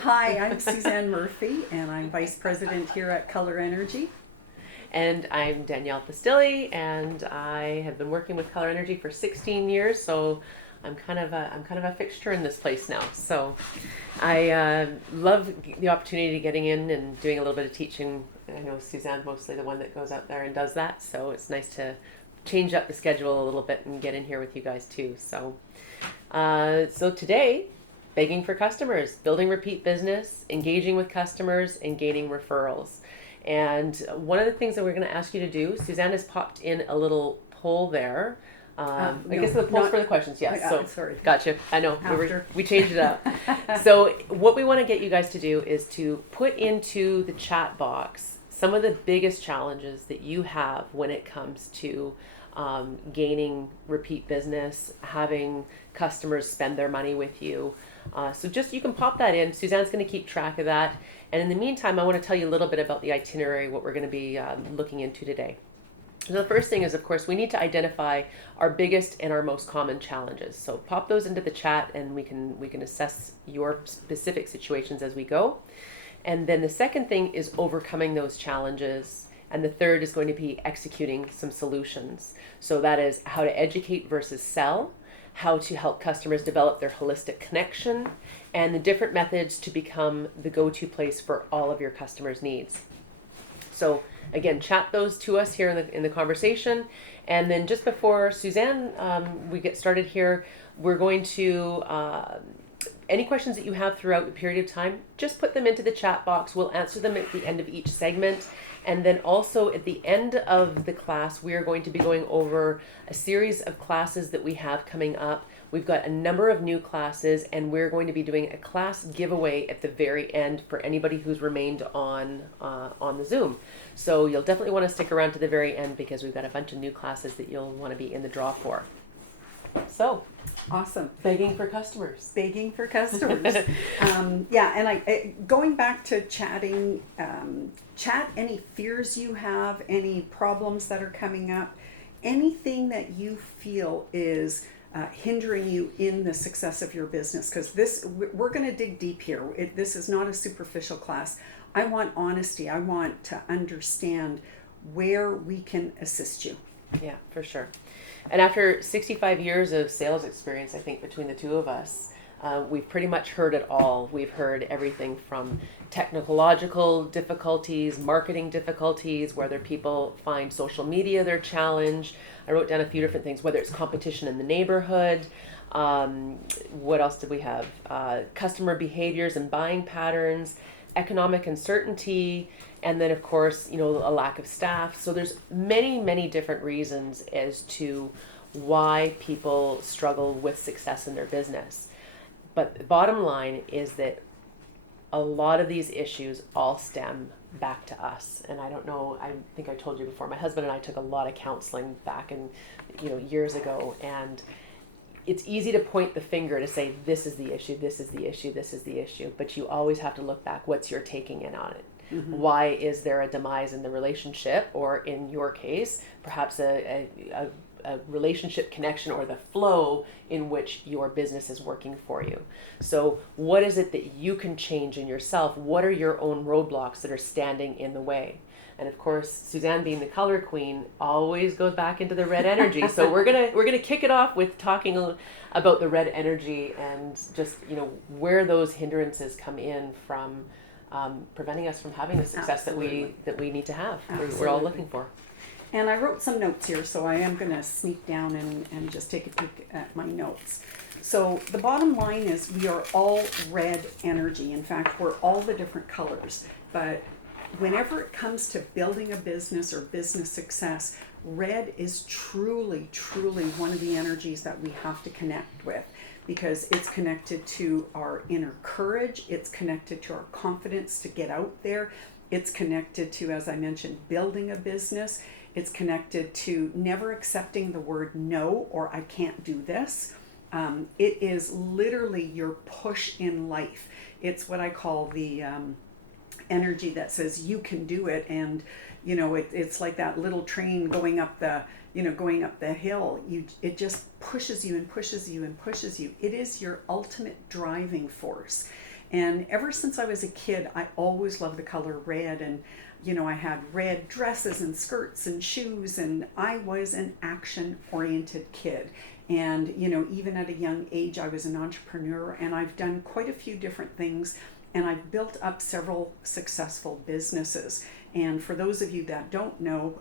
Hi, I'm Suzanne Murphy, and I'm Vice President here at Color Energy. And I'm Danielle Susanne, and I have been working with Color Energy for 16 years, so I'm kind of a fixture in this place now. So I love the opportunity getting in and doing a little bit of teaching. I know Suzanne's mostly the one that goes out there and does that, so it's nice to change up the schedule a little bit and get in here with you guys too. So today, begging for customers, building repeat business, engaging with customers, and gaining referrals. And one of the things that we're going to ask you to do, Suzanne has popped in a little poll there. I guess the poll's for the questions, yes. So, sorry. gotcha. I know we changed it up. After. So, what we want to get you guys to do is to put into the chat box some of the biggest challenges that you have when it comes to gaining repeat business, having customers spend their money with you. So just you can pop that in. Suzanne's going to keep track of that. And in the meantime, I want to tell you a little bit about the itinerary, what we're going to be looking into today. So the first thing is, of course, we need to identify our biggest and our most common challenges. So pop those into the chat, and we can assess your specific situations as we go. And then the second thing is overcoming those challenges. And the third is going to be executing some solutions. So that is how to educate versus sell, how to help customers develop their holistic connection, and the different methods to become the go-to place for all of your customers' needs. So again, chat those to us here in the conversation. And then just before Suzanne, we get started here, we're going to any questions that you have throughout the period of time, just put them into the chat box. We'll answer them at the end of each segment. And then also at the end of the class, we are going to be going over a series of classes that we have coming up. We've got a number of new classes, and we're going to be doing a class giveaway at the very end for anybody who's remained on the Zoom. So you'll definitely want to stick around to the very end because we've got a bunch of new classes that you'll want to be in the draw for. So, Awesome. begging for customers. Begging for customers. Yeah, and going back to chatting, chat any fears you have, any problems that are coming up, anything that you feel is hindering you in the success of your business, because we're going to dig deep here. This is not a superficial class. I want honesty. I want to understand where we can assist you. Yeah, for sure. And after 65 years of sales experience, I think between the two of us, we've pretty much heard it all. We've heard everything from technological difficulties, marketing difficulties, whether people find social media their challenge. I wrote down a few different things, whether it's competition in the neighborhood. What else did we have? Customer behaviors and buying patterns, economic uncertainty, and then of course, a lack of staff. So there's many, many different reasons as to why people struggle with success in their business. But the bottom line is that a lot of these issues all stem back to us. And I don't know, I think I told you before, my husband and I took a lot of counseling back in, years ago. And it's easy to point the finger to say, this is the issue, this is the issue, this is the issue. But you always have to look back, what's your taking in on it? Mm-hmm. Why is there a demise in the relationship? Or in your case, perhaps a relationship connection or the flow in which your business is working for you. So what is it that you can change in yourself? What are your own roadblocks that are standing in the way? And of course, Suzanne, being the color queen, always goes back into the red energy. So we're gonna kick it off with talking about the red energy and just where those hindrances come in from preventing us from having the success that we need to have. We're all looking for. And I wrote some notes here, so I am going to sneak down and just take a peek at my notes. So the bottom line is we are all red energy. In fact, we're all the different colors. But whenever it comes to building a business or business success, red is truly, truly one of the energies that we have to connect with, because it's connected to our inner courage. It's connected to our confidence to get out there. It's connected to, as I mentioned, building a business. It's connected to never accepting the word no or I can't do this. It is literally your push in life. It's what I call the energy that says you can do it, and it's like that little train going up the hill. It just pushes you and pushes you and pushes you. It is your ultimate driving force. And ever since I was a kid, I always loved the color red. And, I had red dresses and skirts and shoes, and I was an action-oriented kid. And, even at a young age, I was an entrepreneur, and I've done quite a few different things, and I've built up several successful businesses. And for those of you that don't know,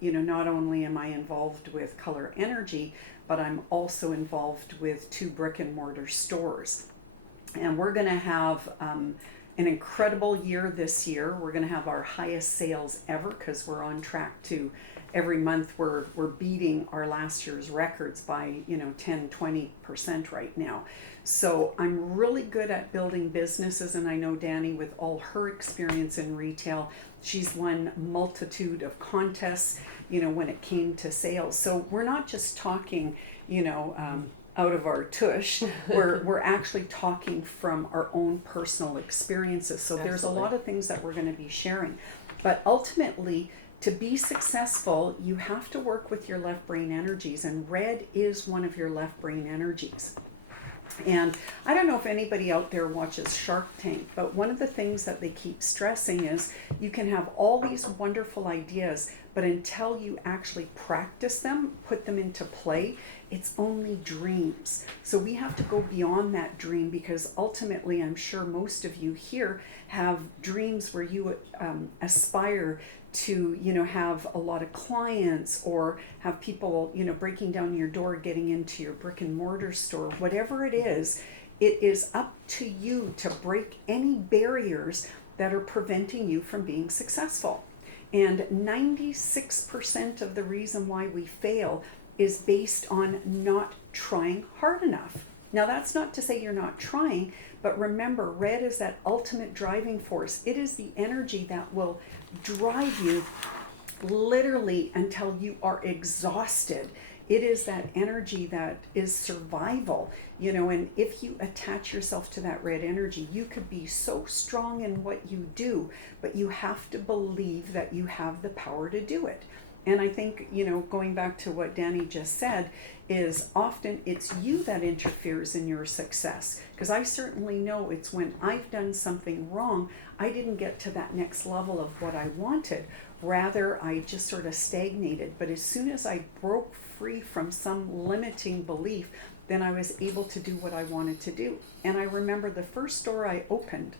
not only am I involved with Color Energy, but I'm also involved with 2 brick and mortar stores. And we're going to have an incredible year this year. We're going to have our highest sales ever, because we're on track to every month we're beating our last year's records by 10-20% right now. So I'm really good at building businesses, and I know Dani, with all her experience in retail, she's won multitude of contests when it came to sales. So we're not just talking out of our tush. We're actually talking from our own personal experiences. So there's a lot of things that we're going to be sharing. But ultimately, to be successful, you have to work with your left brain energies, and red is one of your left brain energies. And I don't know if anybody out there watches Shark Tank, but one of the things that they keep stressing is you can have all these wonderful ideas, but until you actually practice them, put them into play, it's only dreams. So we have to go beyond that dream, because ultimately, I'm sure most of you here have dreams where you aspire to have a lot of clients, or have people breaking down your door, getting into your brick and mortar store. Whatever it is up to you to break any barriers that are preventing you from being successful. And 96% of the reason why we fail is based on not trying hard enough. Now, that's not to say you're not trying, but remember, red is that ultimate driving force. It is the energy that will drive you literally until you are exhausted. It is that energy that is survival, and if you attach yourself to that red energy, you could be so strong in what you do, but you have to believe that you have the power to do it. And I think, going back to what Dani just said, is often it's you that interferes in your success. Because I certainly know it's when I've done something wrong, I didn't get to that next level of what I wanted. Rather, I just sort of stagnated. But as soon as I broke free from some limiting belief, then I was able to do what I wanted to do. And I remember the first store I opened,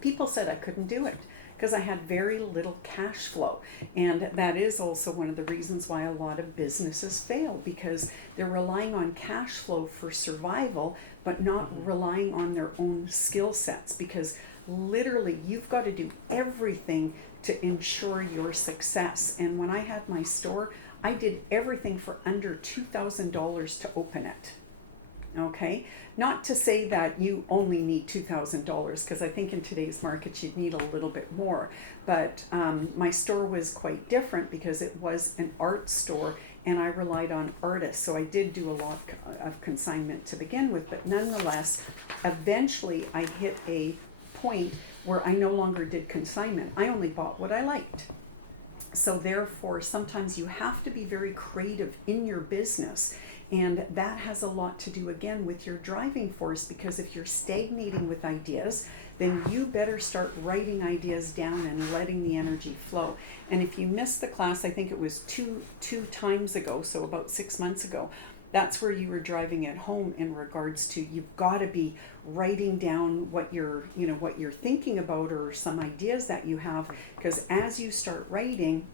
people said I couldn't do it, because I had very little cash flow. And that is also one of the reasons why a lot of businesses fail, because they're relying on cash flow for survival, but not relying on their own skill sets, because literally you've got to do everything to ensure your success. And when I had my store, I did everything for under $2,000 to open it. Okay, not to say that you only need $2,000, because I think in today's market you'd need a little bit more. But my store was quite different, because it was an art store, and I relied on artists. So I did do a lot of consignment to begin with, but nonetheless, eventually I hit a point where I no longer did consignment. I only bought what I liked. So therefore, sometimes you have to be very creative in your business. And that has a lot to do, again, with your driving force, because if you're stagnating with ideas, then you better start writing ideas down and letting the energy flow. And if you missed the class, I think it was two times ago, so about 6 months ago, that's where you were driving it home in regards to you've got to be writing down what you're thinking about, or some ideas that you have, because as you start writing,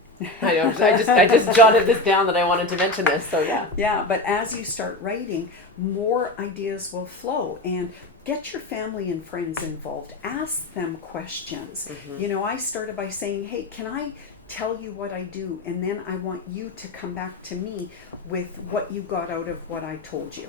I know. I just jotted this down that I wanted to mention this. So yeah. Yeah, but as you start writing, more ideas will flow, and get your family and friends involved. Ask them questions. Mm-hmm. I started by saying, "Hey, can I tell you what I do? And then I want you to come back to me with what you got out of what I told you."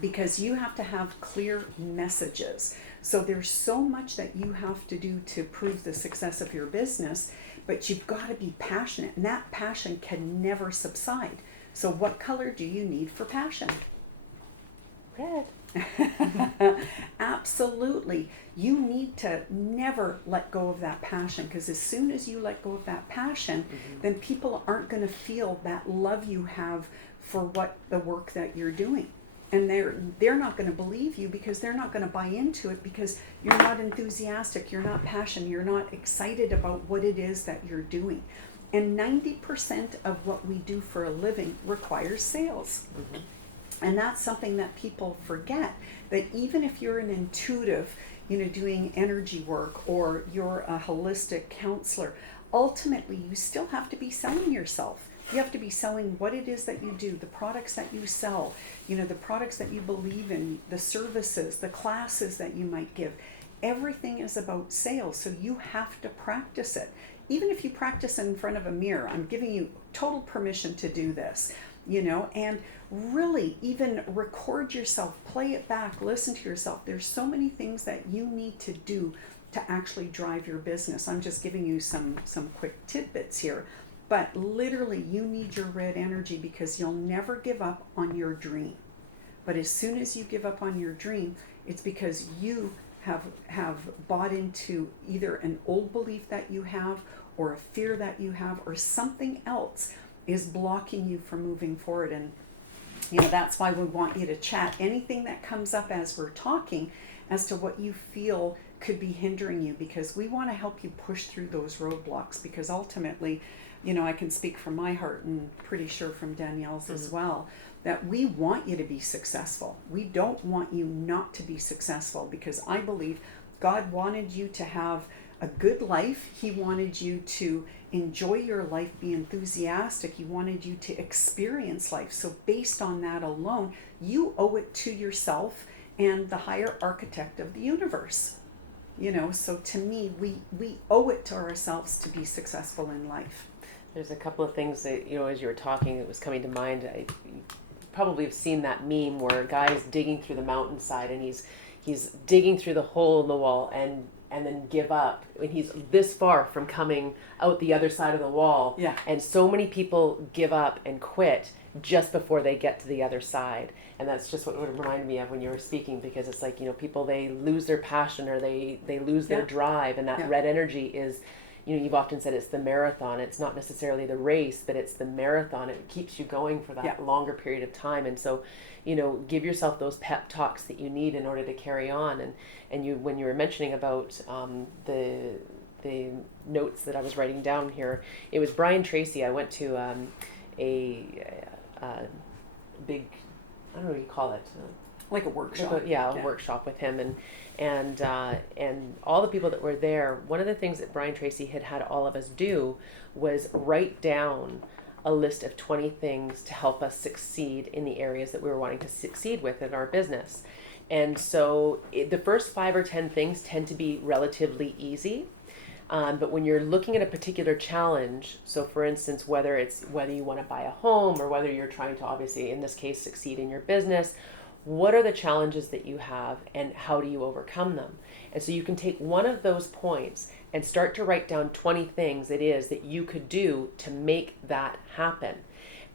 Because you have to have clear messages. So there's so much that you have to do to prove the success of your business, but you've got to be passionate, and that passion can never subside. So what color do you need for passion? Red. Absolutely. You need to never let go of that passion, because as soon as you let go of that passion, then people aren't going to feel that love you have for what the work that you're doing. and they're not going to believe you because they're not going to buy into it because you're not enthusiastic, you're not passionate, you're not excited about what it is that you're doing. And 90% of what we do for a living requires sales. And that's something that people forget, that even if you're an intuitive, doing energy work, or you're a holistic counselor, ultimately you still have to be selling yourself. You have to be selling what it is that you do, the products that you sell, the products that you believe in, the services, the classes that you might give. Everything is about sales, so you have to practice it. Even if you practice in front of a mirror, I'm giving you total permission to do this, and really even record yourself, play it back, listen to yourself. There's so many things that you need to do to actually drive your business. I'm just giving you some quick tidbits here. But literally, you need your red energy because you'll never give up on your dream. But as soon as you give up on your dream, it's because you have bought into either an old belief that you have, or a fear that you have, or something else is blocking you from moving forward. And that's why we want you to chat anything that comes up as we're talking as to what you feel could be hindering you, because we want to help you push through those roadblocks. Because ultimately, I can speak from my heart, and pretty sure from Danielle's as well, that we want you to be successful. We don't want you not to be successful, because I believe God wanted you to have a good life. He wanted you to enjoy your life, be enthusiastic. He wanted you to experience life. So based on that alone, you owe it to yourself and the higher architect of the universe. So to me, we owe it to ourselves to be successful in life. There's a couple of things that, as you were talking, it was coming to mind. You probably have seen that meme where a guy's digging through the mountainside, and he's digging through the hole in the wall and then give up when he's this far from coming out the other side of the wall. Yeah. And so many people give up and quit just before they get to the other side. And that's just what it reminded me of when you were speaking, because it's like, people, they lose their passion, or they lose their drive, and that red energy is, you've often said it's the marathon. It's not necessarily the race, but it's the marathon. It keeps you going for that longer period of time. And so, give yourself those pep talks that you need in order to carry on. And you, when you were mentioning about the notes that I was writing down here, it was Brian Tracy. I went to a big, I don't know what you call it. Like a workshop. A workshop with him, and all the people that were there. One of the things that Brian Tracy had all of us do was write down a list of 20 things to help us succeed in the areas that we were wanting to succeed with in our business. And so the first 5 or 10 things tend to be relatively easy. But when you're looking at a particular challenge, so for instance, whether you want to buy a home, or whether you're trying to, obviously in this case, succeed in your business, what are the challenges that you have and how do you overcome them? And so you can take one of those points and start to write down 20 things it is that you could do to make that happen.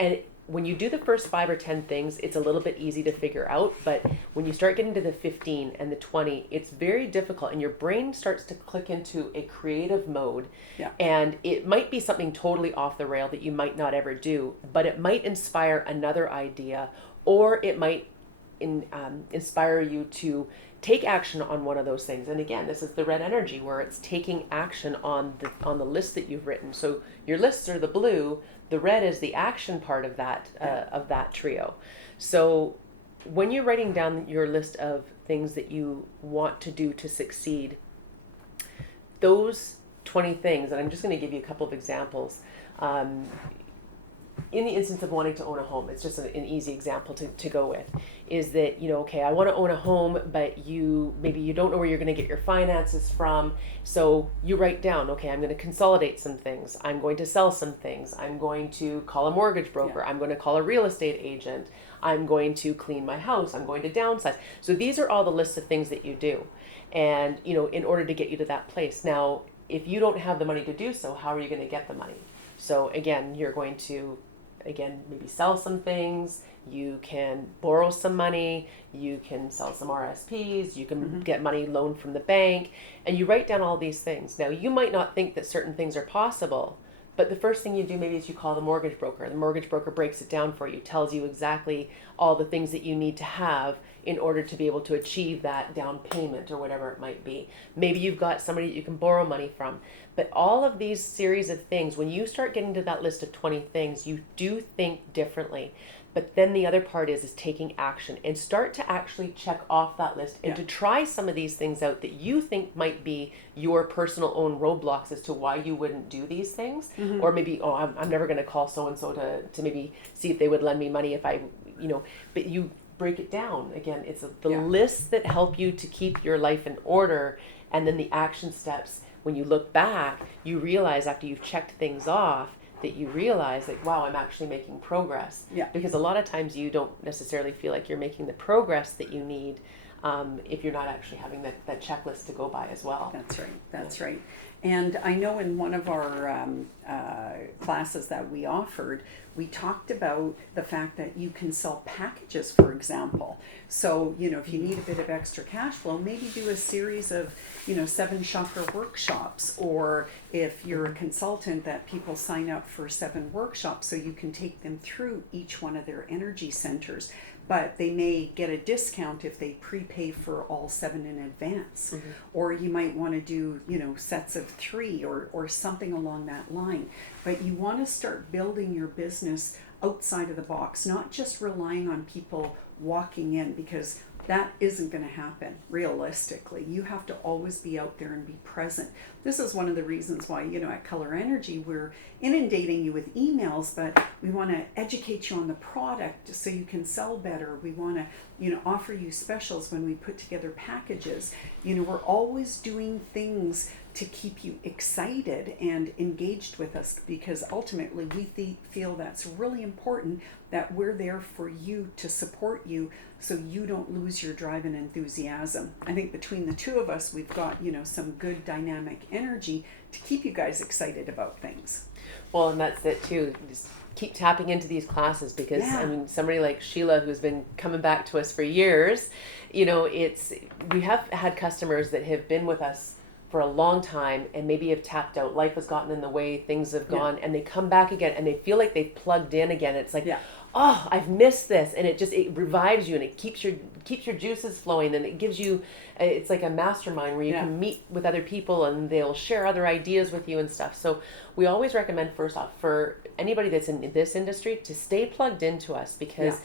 And when you do the first 5 or 10 things, it's a little bit easy to figure out, but when you start getting to the 15 and the 20, it's very difficult, and your brain starts to click into a creative mode. Yeah. And it might be something totally off the rail that you might not ever do, but it might inspire another idea, or it might inspire you to take action on one of those things. And again, this is the red energy, where it's taking action on the list that you've written. So your lists are the blue, the red is the action part of that trio. So when you're writing down your list of things that you want to do to succeed, those 20 things, and I'm just going to give you a couple of examples. In the instance of wanting to own a home, it's just an easy example to go with, is that, okay, I want to own a home, but maybe you don't know where you're going to get your finances from. So you write down, okay, I'm going to consolidate some things. I'm going to sell some things. I'm going to call a mortgage broker. I'm going to call a real estate agent. I'm going to clean my house. I'm going to downsize. So these are all the lists of things that you do. And, in order to get you to that place. Now, if you don't have the money to do so, how are you going to get the money? So again, you're going to, maybe sell some things. You can borrow some money. You can sell some RSPs. You can get money loaned from the bank. And you write down all these things. Now, you might not think that certain things are possible, But the first thing you do maybe is you call the mortgage broker. The mortgage broker breaks it down for you, tells you exactly all the things that you need to have in order to be able to achieve that down payment or whatever it might be. Maybe you've got somebody that you can borrow money from. But all of these series of things, when you start getting to that list of 20 things, you do think differently. But then the other part is taking action and start to actually check off that list and to try some of these things out that you think might be your personal own roadblocks as to why you wouldn't do these things. Or maybe, I'm never going to call so-and-so to maybe see if they would lend me money if I, but you break it down. Again, it's the lists that help you to keep your life in order, and then the action steps. When you look back, you realize after you've checked things off that you realize like, wow, I'm actually making progress. Yeah. Because a lot of times you don't necessarily feel like you're making the progress that you need if you're not actually having that checklist to go by as well. That's right. And I know in one of our classes that we offered, we talked about the fact that you can sell packages, for example. So, if you need a bit of extra cash flow, maybe do a series of, 7 chakra workshops, or if you're a consultant, that people sign up for 7 workshops so you can take them through each one of their energy centers. But they may get a discount if they prepay for all 7 in advance. Or you might want to do, sets of 3 or something along that line. But you want to start building your business outside of the box, not just relying on people walking in, because that isn't going to happen realistically. You have to always be out there and be present. This is one of the reasons why, at Color Energy, we're inundating you with emails, but we want to educate you on the product so you can sell better. We want to, offer you specials when we put together packages. We're always doing things to keep you excited and engaged with us, because ultimately we feel that's really important, that we're there for you to support you so you don't lose your drive and enthusiasm. I think between the two of us, we've got, some good dynamic energy to keep you guys excited about things. Well, and that's it too. Just keep tapping into these classes, because somebody like Sheila, who's been coming back to us for years, we have had customers that have been with us for a long time and maybe have tapped out. Life has gotten in the way, things have gone, and they come back again and they feel like they've plugged in again. It's like, oh, I've missed this, and it revives you, and it keeps your juices flowing, and it gives you, it's like a mastermind where you can meet with other people and they'll share other ideas with you and stuff. So we always recommend, first off, for anybody that's in this industry to stay plugged into us, because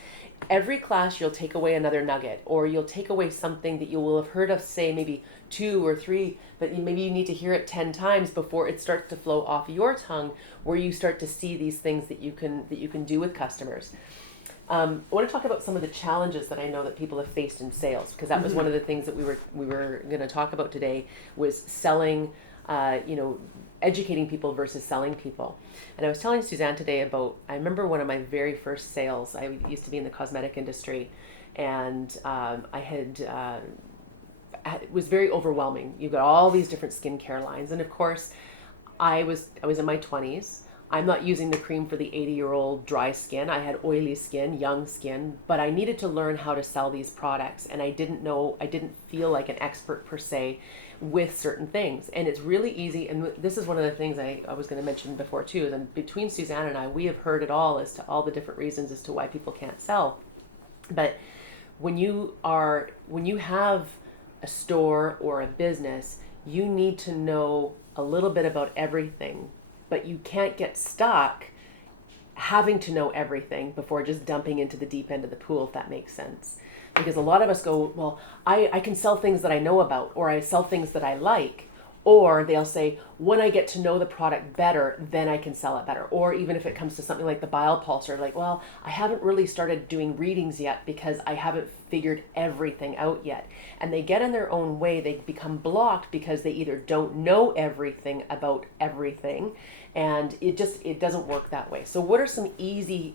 every class you'll take away another nugget, or you'll take away something that you will have heard us say maybe 2 or 3, but maybe you need to hear it 10 times before it starts to flow off your tongue, where you start to see these things that you can do with customers. I want to talk about some of the challenges that I know that people have faced in sales, because that was one of the things that we were going to talk about today, was selling, educating people versus selling people. And I was telling Suzanne today about, I remember one of my very first sales. I used to be in the cosmetic industry, and it was very overwhelming. You've got all these different skincare lines, and of course, I was in my 20s. I'm not using the cream for the 80-year-old dry skin. I had oily skin, young skin, but I needed to learn how to sell these products, and I didn't feel like an expert per se with certain things. And it's really easy, and this is one of the things I was going to mention before too, is between Suzanne and I, we have heard it all as to all the different reasons as to why people can't sell. But when you have a store or a business, you need to know a little bit about everything, but you can't get stuck having to know everything before just dumping into the deep end of the pool, if that makes sense. Because a lot of us go, well, I can sell things that I know about, or I sell things that I like, or they'll say, when I get to know the product better, then I can sell it better. Or even if it comes to something like the biopulsar, like, well, I haven't really started doing readings yet because I haven't figured everything out yet. And they get in their own way, they become blocked because they either don't know everything about everything, and it doesn't work that way. So what are some easy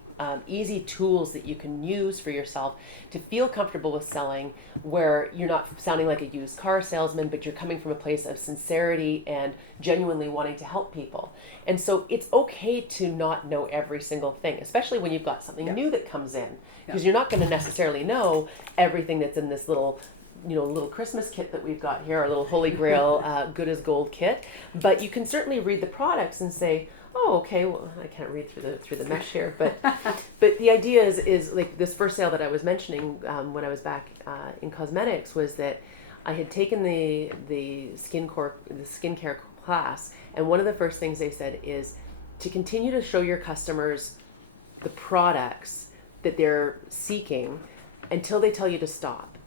tools that you can use for yourself to feel comfortable with selling, where you're not sounding like a used car salesman, but you're coming from a place of sincerity and genuinely wanting to help people? And so it's okay to not know every single thing, especially when you've got something new that comes in, because you're not going to necessarily know everything that's in this little little Christmas kit that we've got here, our little Holy Grail good as gold kit. But you can certainly read the products and say, oh, okay, well, I can't read through the mesh here, but the idea is like this first sale that I was mentioning when I was back in cosmetics was that I had taken the skincare class, and one of the first things they said is to continue to show your customers the products that they're seeking until they tell you to stop.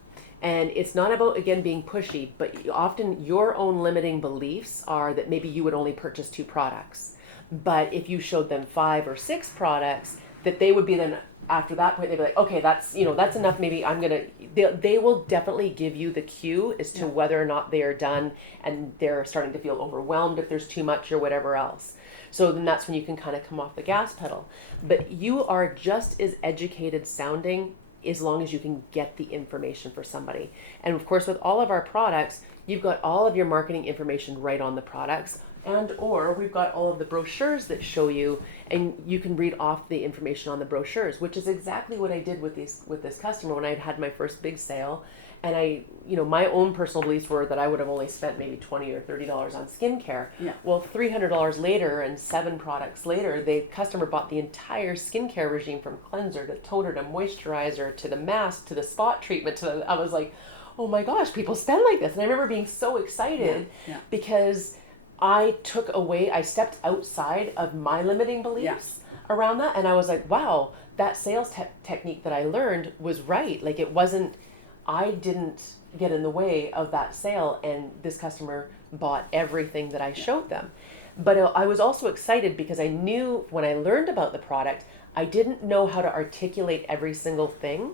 And it's not about, again, being pushy, but often your own limiting beliefs are that maybe you would only purchase 2 products. But if you showed them 5 or 6 products, that they would be then, after that point, they'd be like, okay, that's enough. Maybe they will definitely give you the cue as to whether or not they are done and they're starting to feel overwhelmed if there's too much or whatever else. So then that's when you can kind of come off the gas pedal. But you are just as educated sounding as long as you can get the information for somebody. And of course, with all of our products, you've got all of your marketing information right on the products, and or we've got all of the brochures that show you, and you can read off the information on the brochures, which is exactly what I did with this customer when I had my first big sale. And I, my own personal beliefs were that I would have only spent maybe $20 or $30 on skincare. Yeah. Well, $300 later and 7 products later, the customer bought the entire skincare regime, from cleanser to toner to moisturizer to the mask to the spot treatment. I was like, oh my gosh, people spend like this. And I remember being so excited because I stepped outside of my limiting beliefs around that. And I was like, wow, that sales technique that I learned was right. Like I didn't get in the way of that sale, and this customer bought everything that I showed them. But I was also excited because I knew when I learned about the product, I didn't know how to articulate every single thing.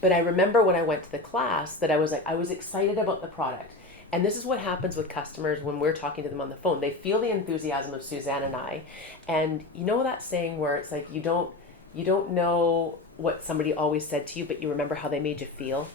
But I remember when I went to the class that I was excited about the product. And this is what happens with customers when we're talking to them on the phone. They feel the enthusiasm of Susanne and I. And you know that saying where it's like you don't know what somebody always said to you, but you remember how they made you feel?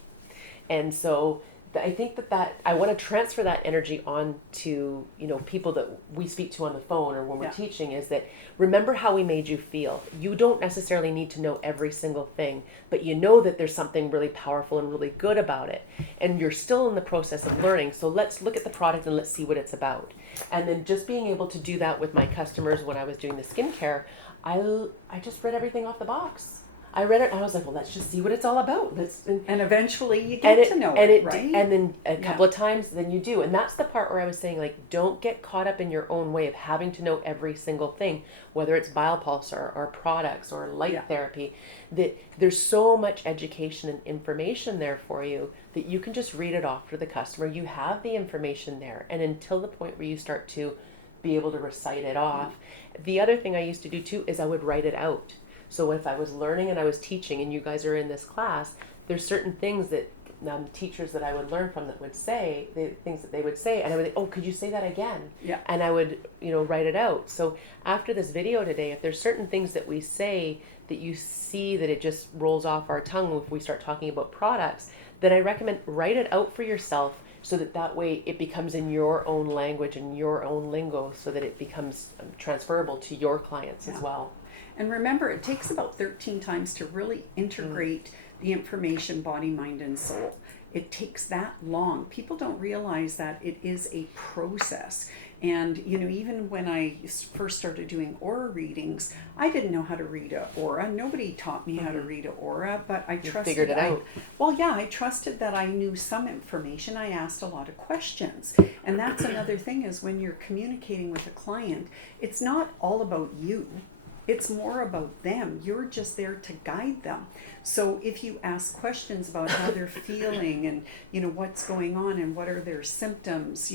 And so I think that I want to transfer that energy on to, people that we speak to on the phone or when we're teaching, is that remember how we made you feel. You don't necessarily need to know every single thing, but you know that there's something really powerful and really good about it. And you're still in the process of learning. So let's look at the product and let's see what it's about. And then just being able to do that with my customers when I was doing the skincare, I just read everything off the box. I read it and I was like, well, let's just see what it's all about. And eventually you get to know it, right? And then a couple of times, then you do. And that's the part where I was saying, like, don't get caught up in your own way of having to know every single thing, whether it's biopulsar or products or light therapy, that there's so much education and information there for you that you can just read it off to the customer. You have the information there. And until the point where you start to be able to recite it off. The other thing I used to do too is I would write it out. So if I was learning and I was teaching and you guys are in this class, there's certain things that teachers that I would learn from that would say, things that they would say, and I would think, oh, could you say that again? Yeah. And I would, write it out. So after this video today, if there's certain things that we say that you see that it just rolls off our tongue if we start talking about products, then I recommend write it out for yourself so that way it becomes in your own language and your own lingo so that it becomes transferable to your clients as well. And remember, it takes about 13 times to really integrate the information, body, mind, and soul. It takes that long. People don't realize that it is a process. And, even when I first started doing aura readings, I didn't know how to read an aura. Nobody taught me how to read an aura, but I trusted. Figured it out. I trusted that I knew some information. I asked a lot of questions. And that's another thing, is when you're communicating with a client, it's not all about you. It's more about them. You're just there to guide them. So if you ask questions about how they're feeling and, what's going on and what are their symptoms,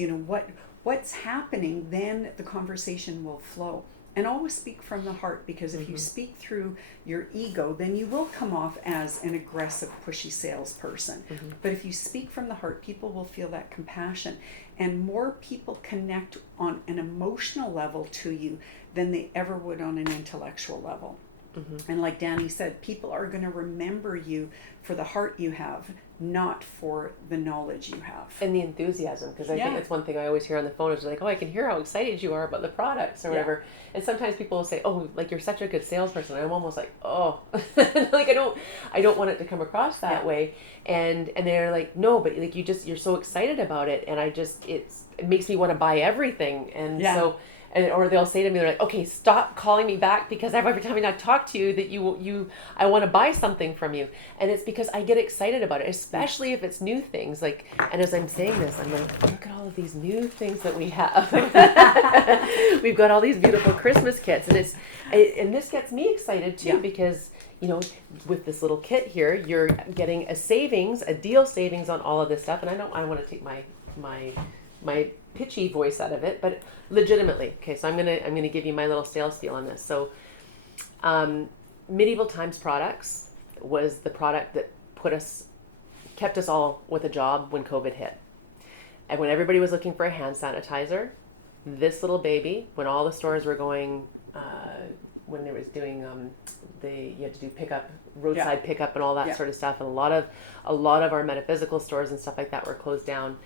what's happening, then the conversation will flow. And always speak from the heart, because if you speak through your ego, then you will come off as an aggressive, pushy salesperson. But if you speak from the heart, people will feel that compassion. And more people connect on an emotional level to you than they ever would on an intellectual level. Mm-hmm. And like Danny said, people are going to remember you for the heart you have, not for the knowledge you have. And the enthusiasm, because I think Yeah. that's one thing I always hear on the phone is like, oh, I can hear how excited you are about the products or whatever. And sometimes people will say, oh, like you're such a good salesperson. And I'm almost like, oh, like I don't want it to come across that Yeah. way. And they're like, no, but like you're so excited about it, and it makes me want to buy everything. And Yeah. so. And, or they'll say to me, they're like, okay, stop calling me back because every time I talk to you that I want to buy something from you. And it's because I get excited about it, especially if it's new things. Like, and as I'm saying this, I'm like, look at all of these new things that we have. We've got all these beautiful Christmas kits, and and this gets me excited too, Yeah. because with this little kit here, you're getting a deal savings on all of this stuff. And I want to take my pitchy voice out of it, but legitimately. Okay, so I'm gonna give you my little sales spiel on this. So, Medieval Times Products was the product that kept us all with a job when COVID hit, and when everybody was looking for a hand sanitizer, this little baby, when all the stores were going, when they was doing you had to do pickup, roadside pickup, and all that sort of stuff, and a lot of our metaphysical stores and stuff like that were closed down.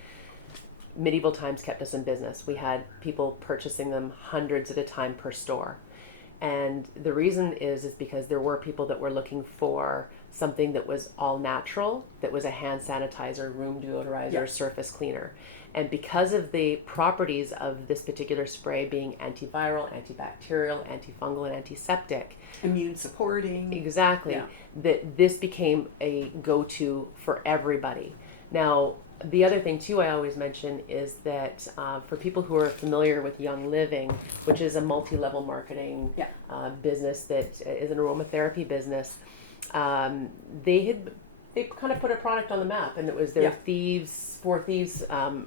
Medieval Times kept us in business. We had people purchasing them hundreds at a time per store. And the reason is because there were people that were looking for something that was all natural, that was a hand sanitizer, room deodorizer, surface cleaner. And because of the properties of this particular spray being antiviral, antibacterial, antifungal, and antiseptic, Immune supporting. exactly, that this became a go-to for everybody. Now, the other thing too I always mention is that for people who are familiar with Young Living, which is a multi-level marketing business that is an aromatherapy business, they kind of put a product on the map, and it was their Four Thieves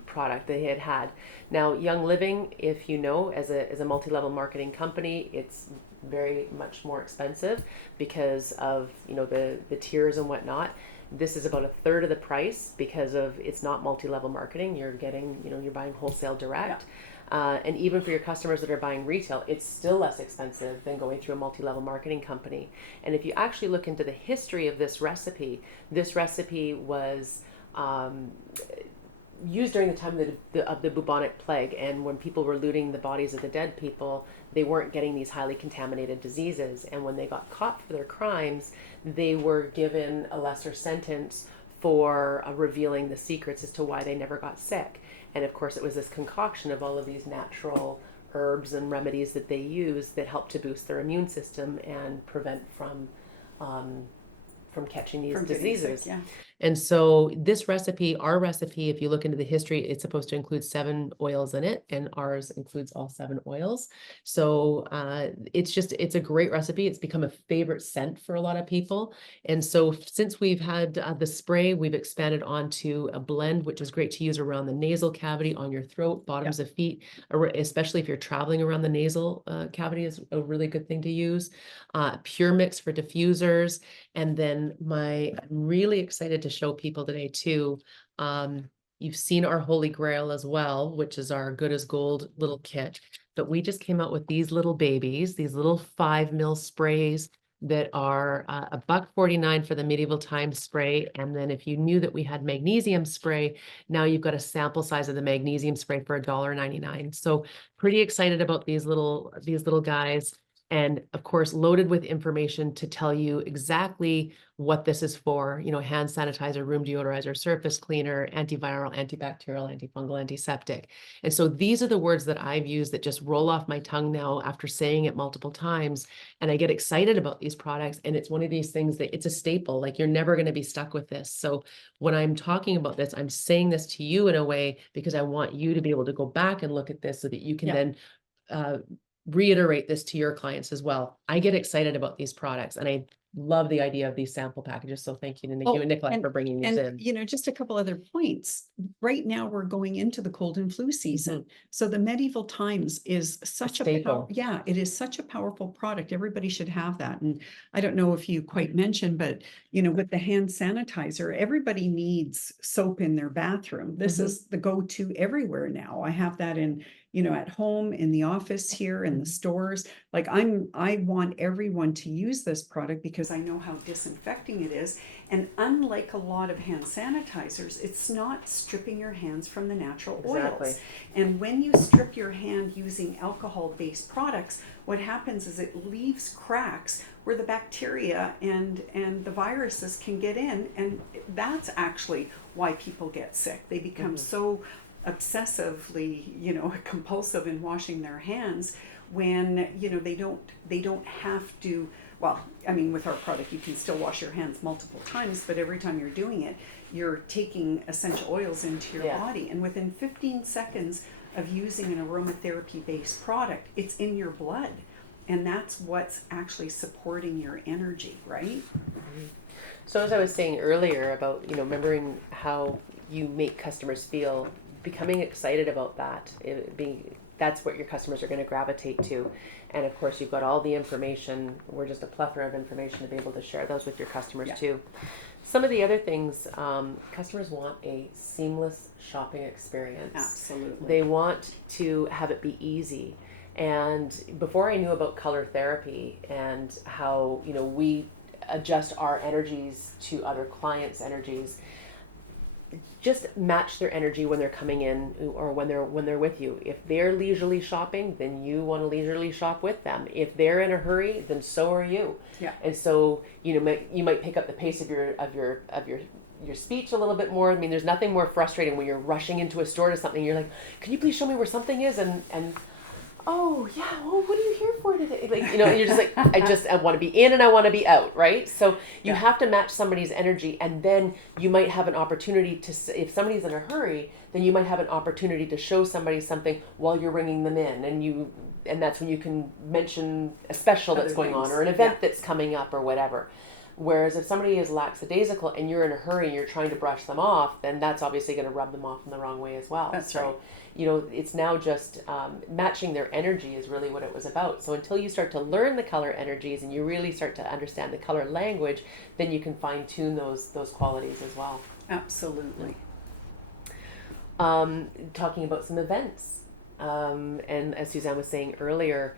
product they had. Now, Young Living, if you know, as a multi-level marketing company, it's very much more expensive because of the tiers and whatnot. This is about a third of the price because of it's not multi-level marketing. You're getting, you're buying wholesale direct. And even for your customers that are buying retail, it's still less expensive than going through a multi-level marketing company. And if you actually look into the history of this recipe was used during the time of the bubonic plague, and when people were looting the bodies of the dead people, they weren't getting these highly contaminated diseases, and when they got caught for their crimes, they were given a lesser sentence for revealing the secrets as to why they never got sick. And of course, it was this concoction of all of these natural herbs and remedies that they use that help to boost their immune system and prevent from catching these diseases. Sick, And so our recipe, if you look into the history, it's supposed to include 7 oils in it, and ours includes all 7 oils. So it's a great recipe. It's become a favorite scent for a lot of people. And so since we've had the spray, we've expanded onto a blend, which is great to use around the nasal cavity, on your throat, bottoms of feet, especially if you're traveling around the nasal cavity is a really good thing to use. Pure mix for diffusers. And then I'm really excited to show people today too. You've seen our Holy Grail as well, which is our Good as Gold little kit. But we just came out with these little babies, these little 5 ml sprays that are $1.49 for the Medieval Times spray. And then if you knew that we had magnesium spray, now you've got a sample size of the magnesium spray for $1.99. So pretty excited about these little guys. And of course, loaded with information to tell you exactly what this is for, hand sanitizer, room deodorizer, surface cleaner, antiviral, antibacterial, antifungal, antiseptic. And so these are the words that I've used that just roll off my tongue now after saying it multiple times. And I get excited about these products. And it's one of these things that it's a staple, like you're never going to be stuck with this. So when I'm talking about this, I'm saying this to you in a way because I want you to be able to go back and look at this so that you can then reiterate this to your clients as well. I get excited about these products, and love the idea of these sample packages. So thank you to you and Nicolette for bringing these in. You know, just a couple other points. Right now, we're going into the cold and flu season. So the medieval times is such a staple. yeah, it is such a powerful product. Everybody should have that. And I don't know if you quite mentioned, but you know, with the hand sanitizer, everybody needs soap in their bathroom. This is the go-to everywhere now. I have that in, you know, at home, in the office here, in the stores. Like I want everyone to use this product because I know how disinfecting it is. And unlike a lot of hand sanitizers, it's not stripping your hands from the natural oils. And when you strip your hand using alcohol-based products, what happens is it leaves cracks where the bacteria and the viruses can get in, and that's actually why people get sick. They become so obsessively, you know, compulsive in washing their hands when, you know, they don't have to. Well, I mean, with our product, you can still wash your hands multiple times, but every time you're doing it, you're taking essential oils into your body. And within 15 seconds of using an aromatherapy-based product, it's in your blood. And that's what's actually supporting your energy, right? So as I was saying earlier about, you know, remembering how you make customers feel, becoming excited about that, that's what your customers are going to gravitate to. And of course, you've got all the information. We're just a plethora of information to be able to share those with your customers too. Some of the other things, customers want a seamless shopping experience. Absolutely. They want to have it be easy. And before I knew about color therapy and how, you know, we adjust our energies to other clients' energies, just match their energy when they're coming in or when they're with you. If they're leisurely shopping, then you want to leisurely shop with them. If they're in a hurry, then so are you. Yeah. And so, you know, you might pick up the pace of your speech a little bit more. I mean, there's nothing more frustrating when you're rushing into a store to something. You're like, can you please show me where something is? And oh yeah, well, what are you here for today? Like, you know, you're just like, I want to be in and I want to be out, right? So you have to match somebody's energy, and then you might have an opportunity to, if somebody's in a hurry, then you might have an opportunity to show somebody something while you're ringing them in, and that's when you can mention a special that's going on or an event that's coming up or whatever. Whereas if somebody is lackadaisical and you're in a hurry and you're trying to brush them off, then that's obviously going to rub them off in the wrong way as well. That's right. You know, it's now just matching their energy is really what it was about. So until you start to learn the color energies and you really start to understand the color language, then you can fine tune those qualities as well. Absolutely. Talking about some events, and as Suzanne was saying earlier,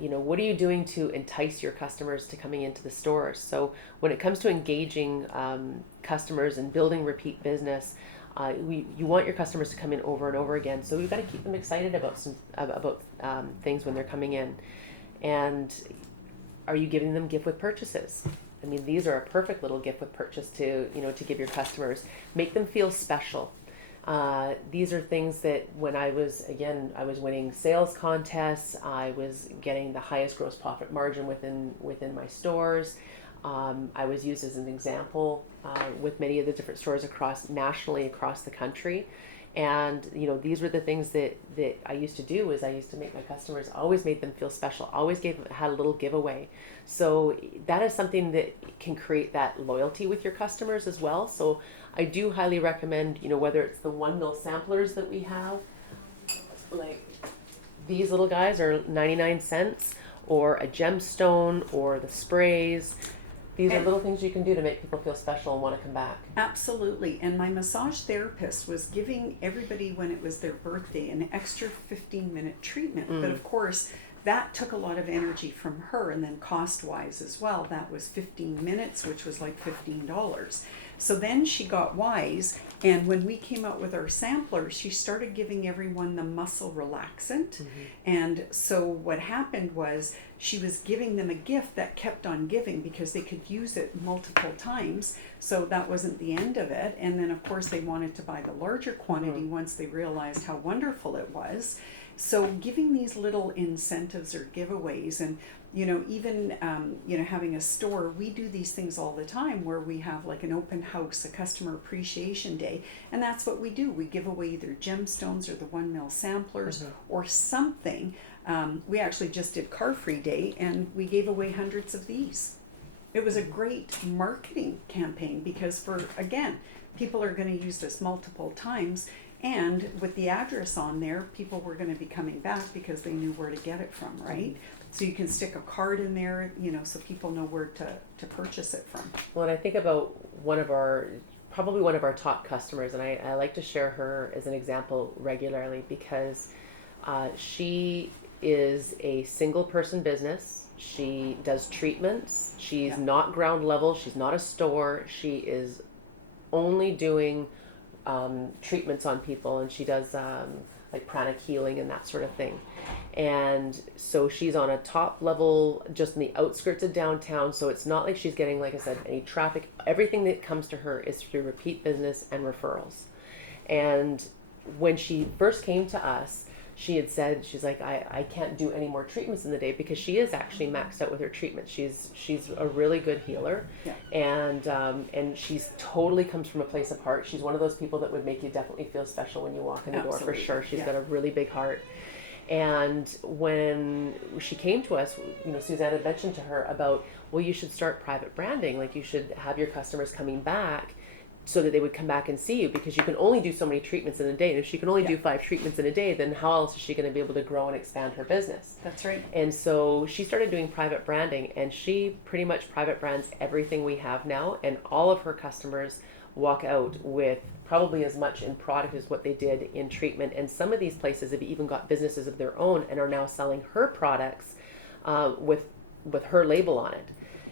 you know, what are you doing to entice your customers to coming into the stores? So when it comes to engaging customers and building repeat business, you want your customers to come in over and over again. So we've got to keep them excited about things when they're coming in. And are you giving them gift with purchases? I mean, these are a perfect little gift with purchase to give your customers. Make them feel special. These are things that when I was winning sales contests, I was getting the highest gross profit margin within my stores. I was used as an example with many of the different stores nationally across the country. And, you know, these were the things that I used to do. Is I used to make my customers, always made them feel special, always had a little giveaway. So that is something that can create that loyalty with your customers as well. So I do highly recommend, you know, whether it's the 1 ml samplers that we have, like these little guys are 99 cents, or a gemstone, or the sprays. These are little things you can do to make people feel special and want to come back. Absolutely. And my massage therapist was giving everybody, when it was their birthday, an extra 15-minute treatment. But of course, that took a lot of energy from her, and then cost-wise as well. That was 15 minutes, which was like $15. So then she got wise, and when we came out with our sampler, she started giving everyone the muscle relaxant. And so what happened was she was giving them a gift that kept on giving because they could use it multiple times. So that wasn't the end of it. And then of course they wanted to buy the larger quantity once they realized how wonderful it was. So giving these little incentives or giveaways, and you know, even you know, having a store, we do these things all the time where we have like an open house, a customer appreciation day, and that's what we do. We give away either gemstones or the 1 ml samplers or something. We actually just did Car Free Day, and we gave away hundreds of these. It was a great marketing campaign because again, people are going to use this multiple times, and with the address on there, people were going to be coming back because they knew where to get it from, right? So you can stick a card in there, so people know where to purchase it from. Well, and I think about probably one of our top customers, and I like to share her as an example regularly because she is a single person business. She does treatments. She's not ground level. She's not a store. She is only doing treatments on people, and she does like pranic healing and that sort of thing. And so she's on a top level, just in the outskirts of downtown. So it's not like she's getting, like I said, any traffic. Everything that comes to her is through repeat business and referrals. And when she first came to us, she had said, she's like, I can't do any more treatments in the day, because she is actually maxed out with her treatment. She's a really good healer. And she's totally comes from a place of heart. She's one of those people that would make you definitely feel special when you walk in the door, for sure. She's got a really big heart. And when she came to us, Susanne had mentioned to her about, well, you should start private branding. Like, you should have your customers coming back so that they would come back and see you, because you can only do so many treatments in a day. And if she can only do 5 treatments in a day, then how else is she going to be able to grow and expand her business? That's right. And so she started doing private branding, and she pretty much private brands everything we have now. And all of her customers walk out with probably as much in product as what they did in treatment. And some of these places have even got businesses of their own and are now selling her products with her label on it.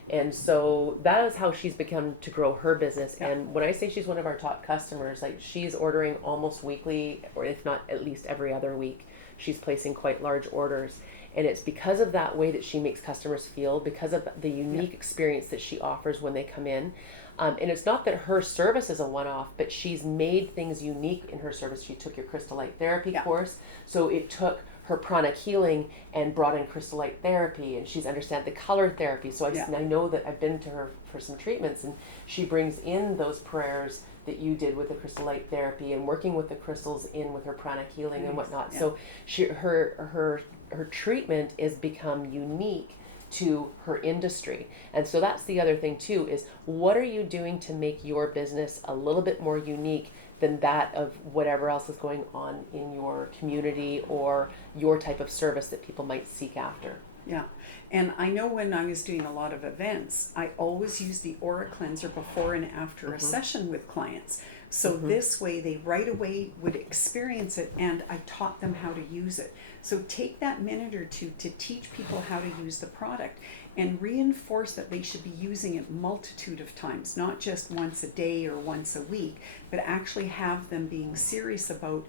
And so that is how she's become to grow her business. And when I say she's one of our top customers, like, she's ordering almost weekly, or if not at least every other week. She's placing quite large orders. And it's because of that way that she makes customers feel, because of the unique experience that she offers when they come in. And it's not that her service is a one-off, but she's made things unique in her service. She took your crystal light therapy course. So it took her pranic healing and brought in crystal light therapy, and she's understand the color therapy. So I know that I've been to her for some treatments, and she brings in those prayers that you did with the crystal light therapy and working with the crystals in with her pranic healing and whatnot. So her treatment is become unique to her industry. And so that's the other thing too, is what are you doing to make your business a little bit more unique than that of whatever else is going on in your community or your type of service that people might seek after. Yeah. And I know when I was doing a lot of events, I always use the aura cleanser before and after a session with clients. So this way they right away would experience it, and I taught them how to use it. So take that minute or two to teach people how to use the product, and reinforce that they should be using it multitude of times, not just once a day or once a week, but actually have them being serious about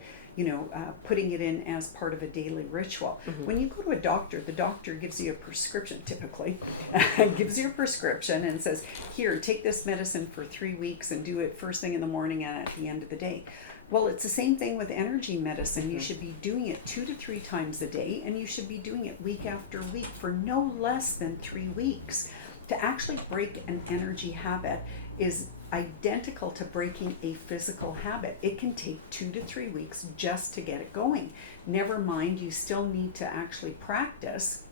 putting it in as part of a daily ritual. When you go to a doctor, the doctor gives you a prescription, typically, gives you a prescription and says, here, take this medicine for 3 weeks and do it first thing in the morning and at the end of the day. Well, it's the same thing with energy medicine. You should be doing it 2 to 3 times a day, and you should be doing it week after week for no less than 3 weeks. To actually break an energy habit is identical to breaking a physical habit. It can take 2 to 3 weeks just to get it going. Never mind, you still need to actually practice,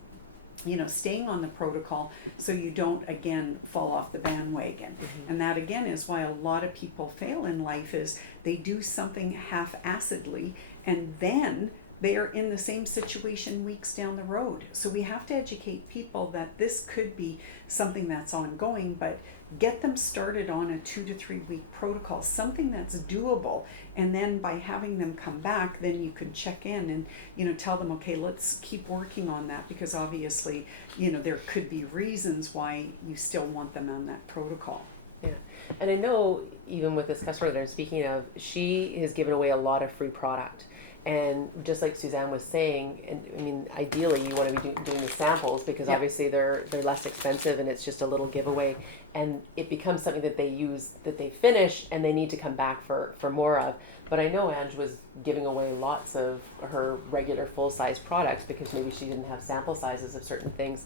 staying on the protocol so you don't again fall off the bandwagon. And that again is why a lot of people fail in life, is they do something half-assedly and then they are in the same situation weeks down the road. So we have to educate people that this could be something that's ongoing, but get them started on a 2 to 3 week protocol, something that's doable. And then by having them come back, then you can check in and, tell them, okay, let's keep working on that, because obviously, there could be reasons why you still want them on that protocol. Yeah. And I know even with this customer that I'm speaking of, she has given away a lot of free product. And just like Susanne was saying, and I mean, ideally you want to be doing the samples, because obviously they're less expensive and it's just a little giveaway, and it becomes something that they use, that they finish and they need to come back for more of. But I know Ange was giving away lots of her regular full-size products because maybe she didn't have sample sizes of certain things.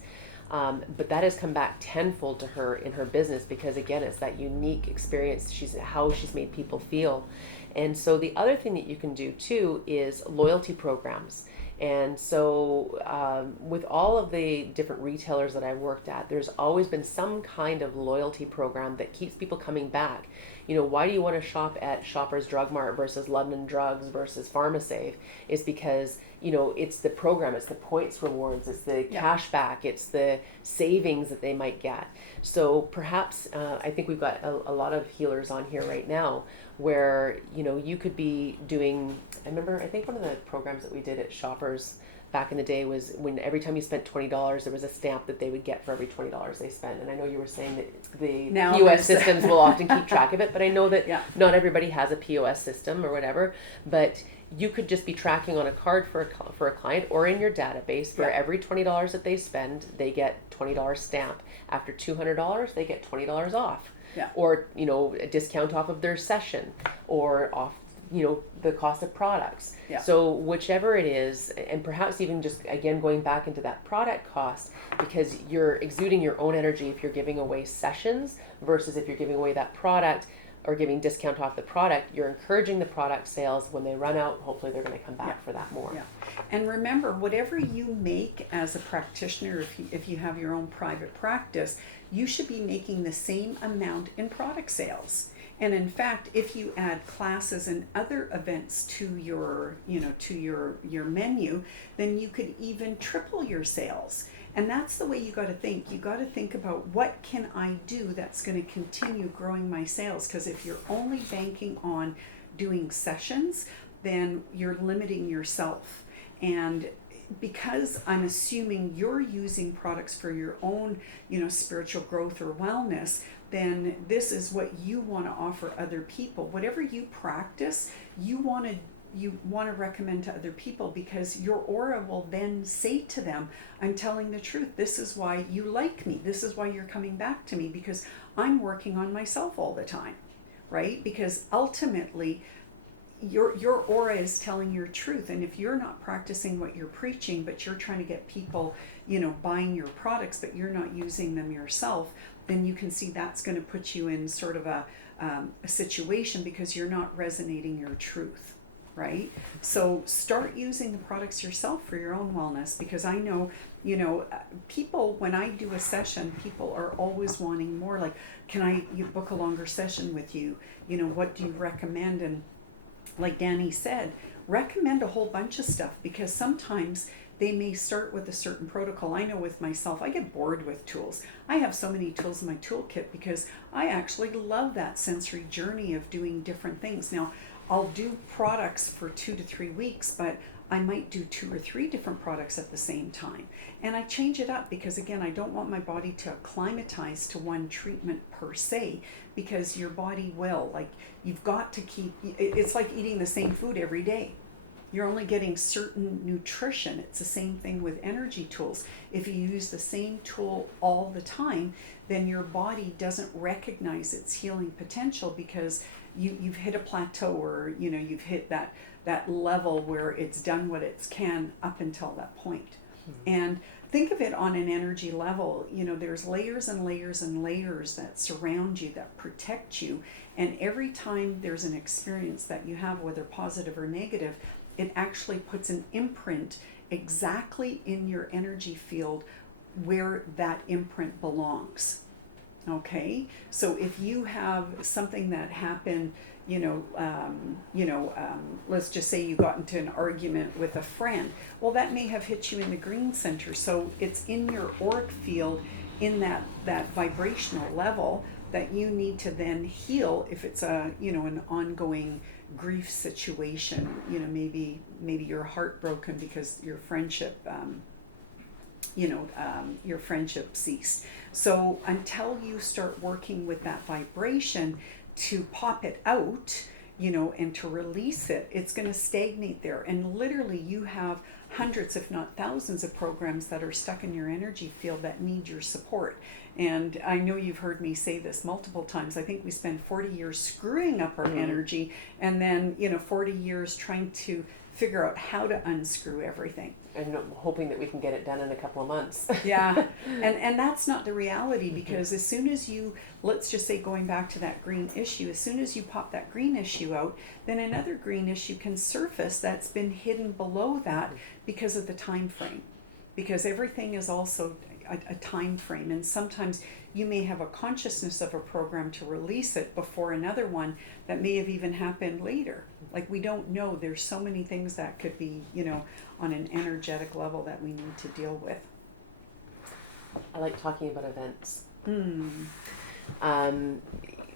But that has come back tenfold to her in her business because, again, it's that unique experience. How she's made people feel. And so the other thing that you can do too is loyalty programs. And so with all of the different retailers that I've worked at, there's always been some kind of loyalty program that keeps people coming back. You know, why do you want to shop at Shoppers Drug Mart versus London Drugs versus PharmaSave? Is because, you know, it's the program, it's the points rewards, it's the cash back, it's the savings that they might get. So perhaps, I think we've got a lot of healers on here right now where, you know, you could be doing, I think one of the programs that we did at Shoppers back in the day was when every time you spent $20, there was a stamp that they would get for every $20 they spent. And I know you were saying that the Now POS systems will often keep track of it, but I know that Yeah. not everybody has a POS system or whatever, but you could just be tracking on a card for a client or in your database for every $20 that they spend, they get $20 stamp. After $200, they get $20 off. Yeah. Or, you know, a discount off of their session or off, you know, the cost of products. Yeah. So whichever it is, and perhaps even just, again, going back into that product cost, because you're exuding your own energy if you're giving away sessions versus if you're giving away that product or giving discount off the product, you're encouraging the product sales. When they run out, hopefully they're going to come back for that more. Yeah. And remember, whatever you make as a practitioner, if you have your own private practice, you should be making the same amount in product sales. And in fact, if you add classes and other events to your, you know, to your menu, then you could even triple your sales. And that's the way you got to think. You got to think about, what can I do that's going to continue growing my sales? Because if you're only banking on doing sessions, then you're limiting yourself. And because I'm assuming you're using products for your own, you know, spiritual growth or wellness, then this is what you want to offer other people. Whatever you practice, you want to recommend to other people, because your aura will then say to them, I'm telling the truth. This is why you like me. This is why you're coming back to me, because I'm working on myself all the time, right? Because ultimately, your aura is telling your truth. And if you're not practicing what you're preaching, but you're trying to get people, you know, buying your products, but you're not using them yourself, then you can see that's going to put you in sort of a situation, because you're not resonating your truth, right? So start using the products yourself for your own wellness, because I know, you know, people, when I do a session, people are always wanting more. Like, can you book a longer session with you? You know, what do you recommend? And like Danny said, recommend a whole bunch of stuff, because sometimes they may start with a certain protocol. I know with myself, I get bored with tools. I have so many tools in my toolkit because I actually love that sensory journey of doing different things. Now, I'll do products for 2 to 3 weeks, but I might do 2 or 3 different products at the same time. And I change it up because, again, I don't want my body to acclimatize to one treatment per se, because your body will. Like, you've got to keep, it's like eating the same food every day. You're only getting certain nutrition. It's the same thing with energy tools. If you use the same tool all the time, then your body doesn't recognize its healing potential, because you've hit a plateau, or, you know, you've hit that level where it's done what it can up until that point. Mm-hmm. And think of it on an energy level. You know, there's layers and layers and layers that surround you, that protect you. And every time there's an experience that you have, whether positive or negative, it actually puts an imprint exactly in your energy field where that imprint belongs. Okay, so if you have something that happened, let's just say you got into an argument with a friend, well, that may have hit you in the green center. So it's in your auric field, in that vibrational level, that you need to then heal. If it's an ongoing grief situation, maybe you're heartbroken because your friendship ceased. So until you start working with that vibration to pop it out, and to release it, it's going to stagnate there. And literally, you have hundreds, if not thousands, of programs that are stuck in your energy field that need your support. And I know you've heard me say this multiple times. I think we spend 40 years screwing up our energy, and then 40 years trying to figure out how to unscrew everything. And hoping that we can get it done in a couple of months. Yeah, and that's not the reality, because as soon as you, let's just say, going back to that green issue, as soon as you pop that green issue out, then another green issue can surface that's been hidden below that because of the time frame. Because everything is also a time frame, and sometimes you may have a consciousness of a program to release it before another one that may have even happened later. Like, we don't know. There's so many things that could be, on an energetic level that we need to deal with. I like talking about events.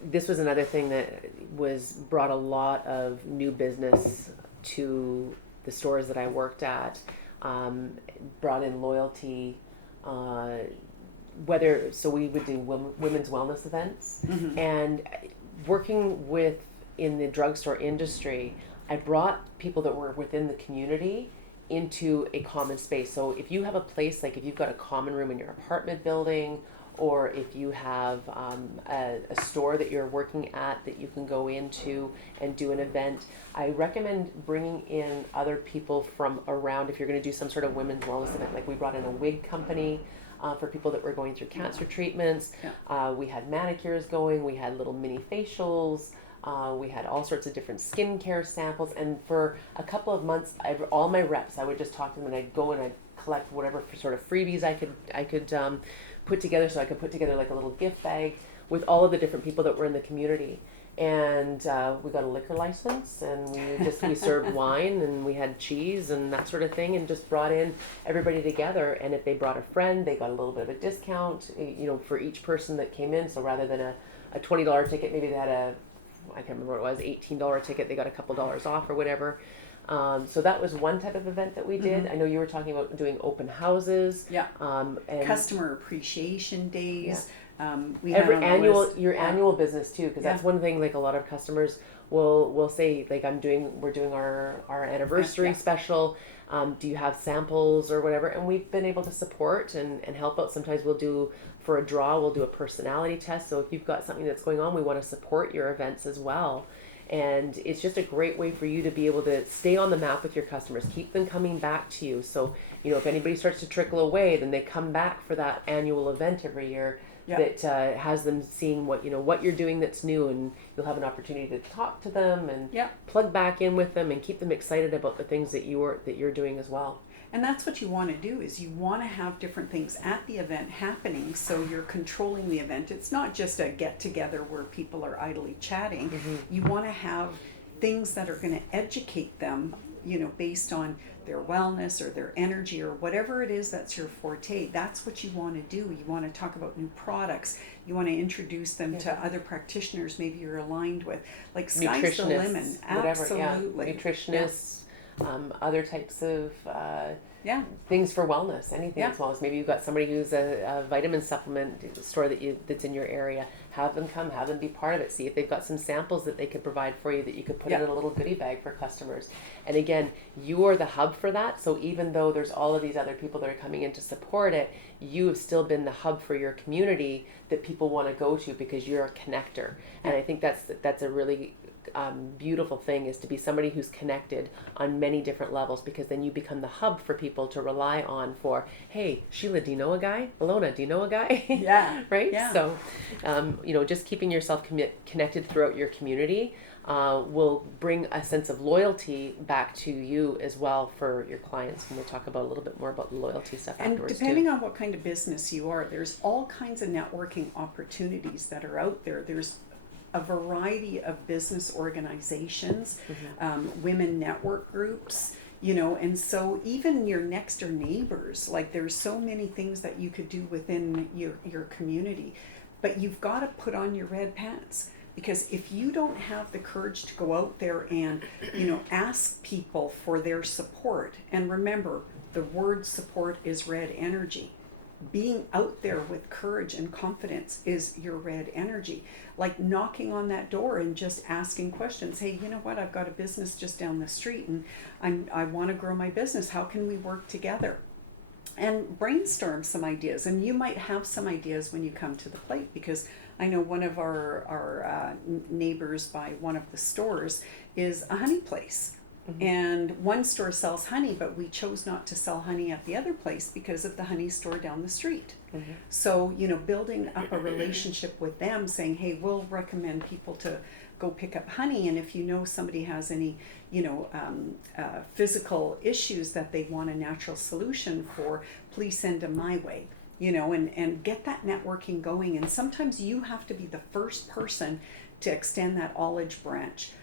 This was another thing that brought a lot of new business to the stores that I worked at. Brought in loyalty. So we would do women's wellness events, and working in the drugstore industry, I brought people that were within the community into a common space. So if you have a place, like if you've got a common room in your apartment building, or if you have a store that you're working at that you can go into and do an event, I recommend bringing in other people from around. If you're going to do some sort of women's wellness event, like we brought in a wig company for people that were going through cancer treatments. We had manicures going, we had little mini facials, we had all sorts of different skincare samples, and for a couple of months, all my reps, I would just talk to them, and I'd go and I'd collect whatever sort of freebies I could put together, so I could put together like a little gift bag with all of the different people that were in the community. And we got a liquor license, and we served wine, and we had cheese and that sort of thing, and just brought in everybody together. And if they brought a friend, they got a little bit of a discount, for each person that came in. So rather than a $20 ticket, maybe they had I can't remember what it was, $18 ticket, they got a couple dollars off or whatever. So that was one type of event that we did. I know you were talking about doing open houses. Yeah. And customer appreciation days. We annual business too, because that's one thing. Like, a lot of customers will say, like, we're doing our anniversary special. Do you have samples or whatever? And we've been able to support and help out. Sometimes we'll do a personality test. So if you've got something that's going on, we want to support your events as well. And it's just a great way for you to be able to stay on the map with your customers, keep them coming back to you. So, if anybody starts to trickle away, then they come back for that annual event every year that has them seeing what you're doing that's new, and you'll have an opportunity to talk to them and plug back in with them and keep them excited about the things that you're doing as well. And that's what you want to do, is you want to have different things at the event happening, so you're controlling the event. It's not just a get-together where people are idly chatting. You want to have things that are going to educate them, based on their wellness or their energy or whatever it is that's your forte. That's what you want to do. You want to talk about new products. You want to introduce them to other practitioners maybe you're aligned with. Like, sky's the limit. Absolutely. Nutritionists. Other types of things for wellness, anything as well as maybe you've got somebody who's a vitamin supplement store that's in your area. Have them come, have them be part of it. See if they've got some samples that they could provide for you that you could put in a little goodie bag for customers. And again, you are the hub for that. So even though there's all of these other people that are coming in to support it, you have still been the hub for your community that people want to go to, because you're a connector. And I think that's a really beautiful thing, is to be somebody who's connected on many different levels, because then you become the hub for people to rely on for, hey, Sheila, do you know a guy? Alona, do you know a guy? Right? Yeah. So, just keeping yourself connected throughout your community will bring a sense of loyalty back to you as well for your clients. And we'll talk about a little bit more about the loyalty stuff afterwards. And depending on what kind of business you are, there's all kinds of networking opportunities that are out there. There's a variety of business organizations, women network groups, and so even your next door neighbors, like, there's so many things that you could do within your community, but you've got to put on your red pants, because if you don't have the courage to go out there and, ask people for their support, and remember, the word support is red energy. being out there with courage and confidence is your red energy. Like knocking on that door and just asking questions. Hey, you know what? I've got a business just down the street and I want to grow my business. How can we work together? And brainstorm some ideas. And you might have some ideas when you come to the plate, because I know one of our neighbors by one of the stores is a honey place. And one store sells honey, but we chose not to sell honey at the other place because of the honey store down the street. So, you know, building up a relationship with them, saying, hey, we'll recommend people to go pick up honey. And if you know somebody has any, you know, physical issues that they want a natural solution for, please send them my way. You know, and get that networking going. And sometimes you have to be the first person to extend that olive branch,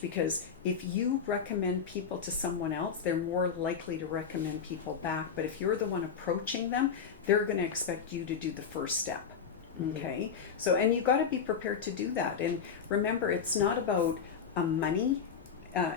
because if you recommend people to someone else, they're more likely to recommend people back. But if you're the one approaching them, they're going to expect you to do the first step. Okay. So, and you got to be prepared to do that. And remember, it's not about a money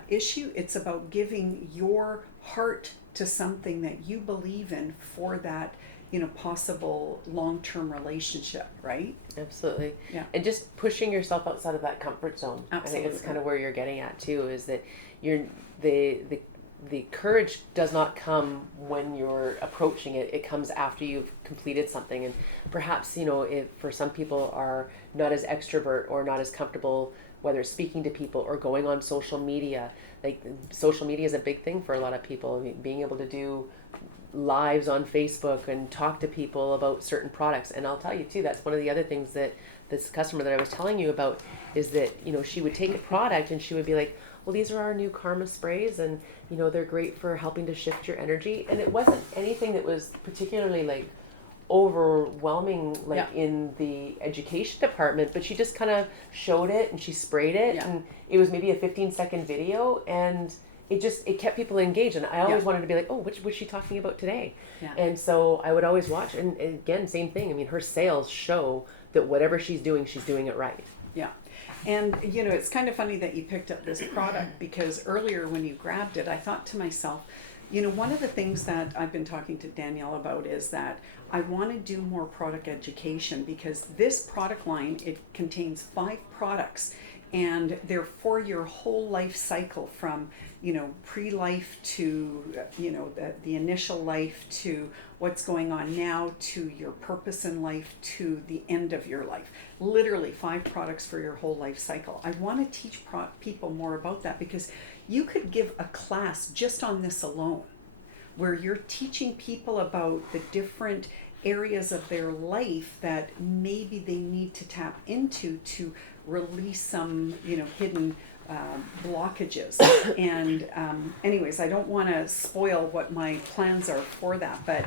issue. It's about giving your heart to something that you believe in for that, you know, possible long-term relationship, right? Absolutely. Yeah. And just pushing yourself outside of that comfort zone. Absolutely. I think it's kind of where you're getting at too, is that the courage does not come when you're approaching it. It comes after you've completed something. And perhaps, you know, if for some people are not as extrovert or not as comfortable, whether it's speaking to people or going on social media, like social media is a big thing for a lot of people. I mean, being able to do lives on Facebook and talk to people about certain products. And I'll tell you too, that's one of the other things that this customer that I was telling you about is that, you know, she would take a product and she would be like, well, these are our new karma sprays and, you know, they're great for helping to shift your energy. And it wasn't anything that was particularly like overwhelming, like in the education department, but she just kind of showed it and she sprayed it and it was maybe a 15-second video and it kept people engaged. And I always wanted to be like, oh, which was she talking about today? And so I would always watch. And again, same thing. I mean, her sales show that whatever she's doing it right. Yeah. And, you know, it's kind of funny that you picked up this product because earlier when you grabbed it, I thought to myself, you know, one of the things that I've been talking to Danielle about is that I want to do more product education because this product line, it contains 5 products and they're for your whole life cycle from, you know, pre-life to, you know, the initial life to what's going on now to your purpose in life to the end of your life. Literally 5 products for your whole life cycle. I want to teach people more about that because you could give a class just on this alone where you're teaching people about the different areas of their life that maybe they need to tap into to release some, you know, hidden blockages. And anyways, I don't want to spoil what my plans are for that, but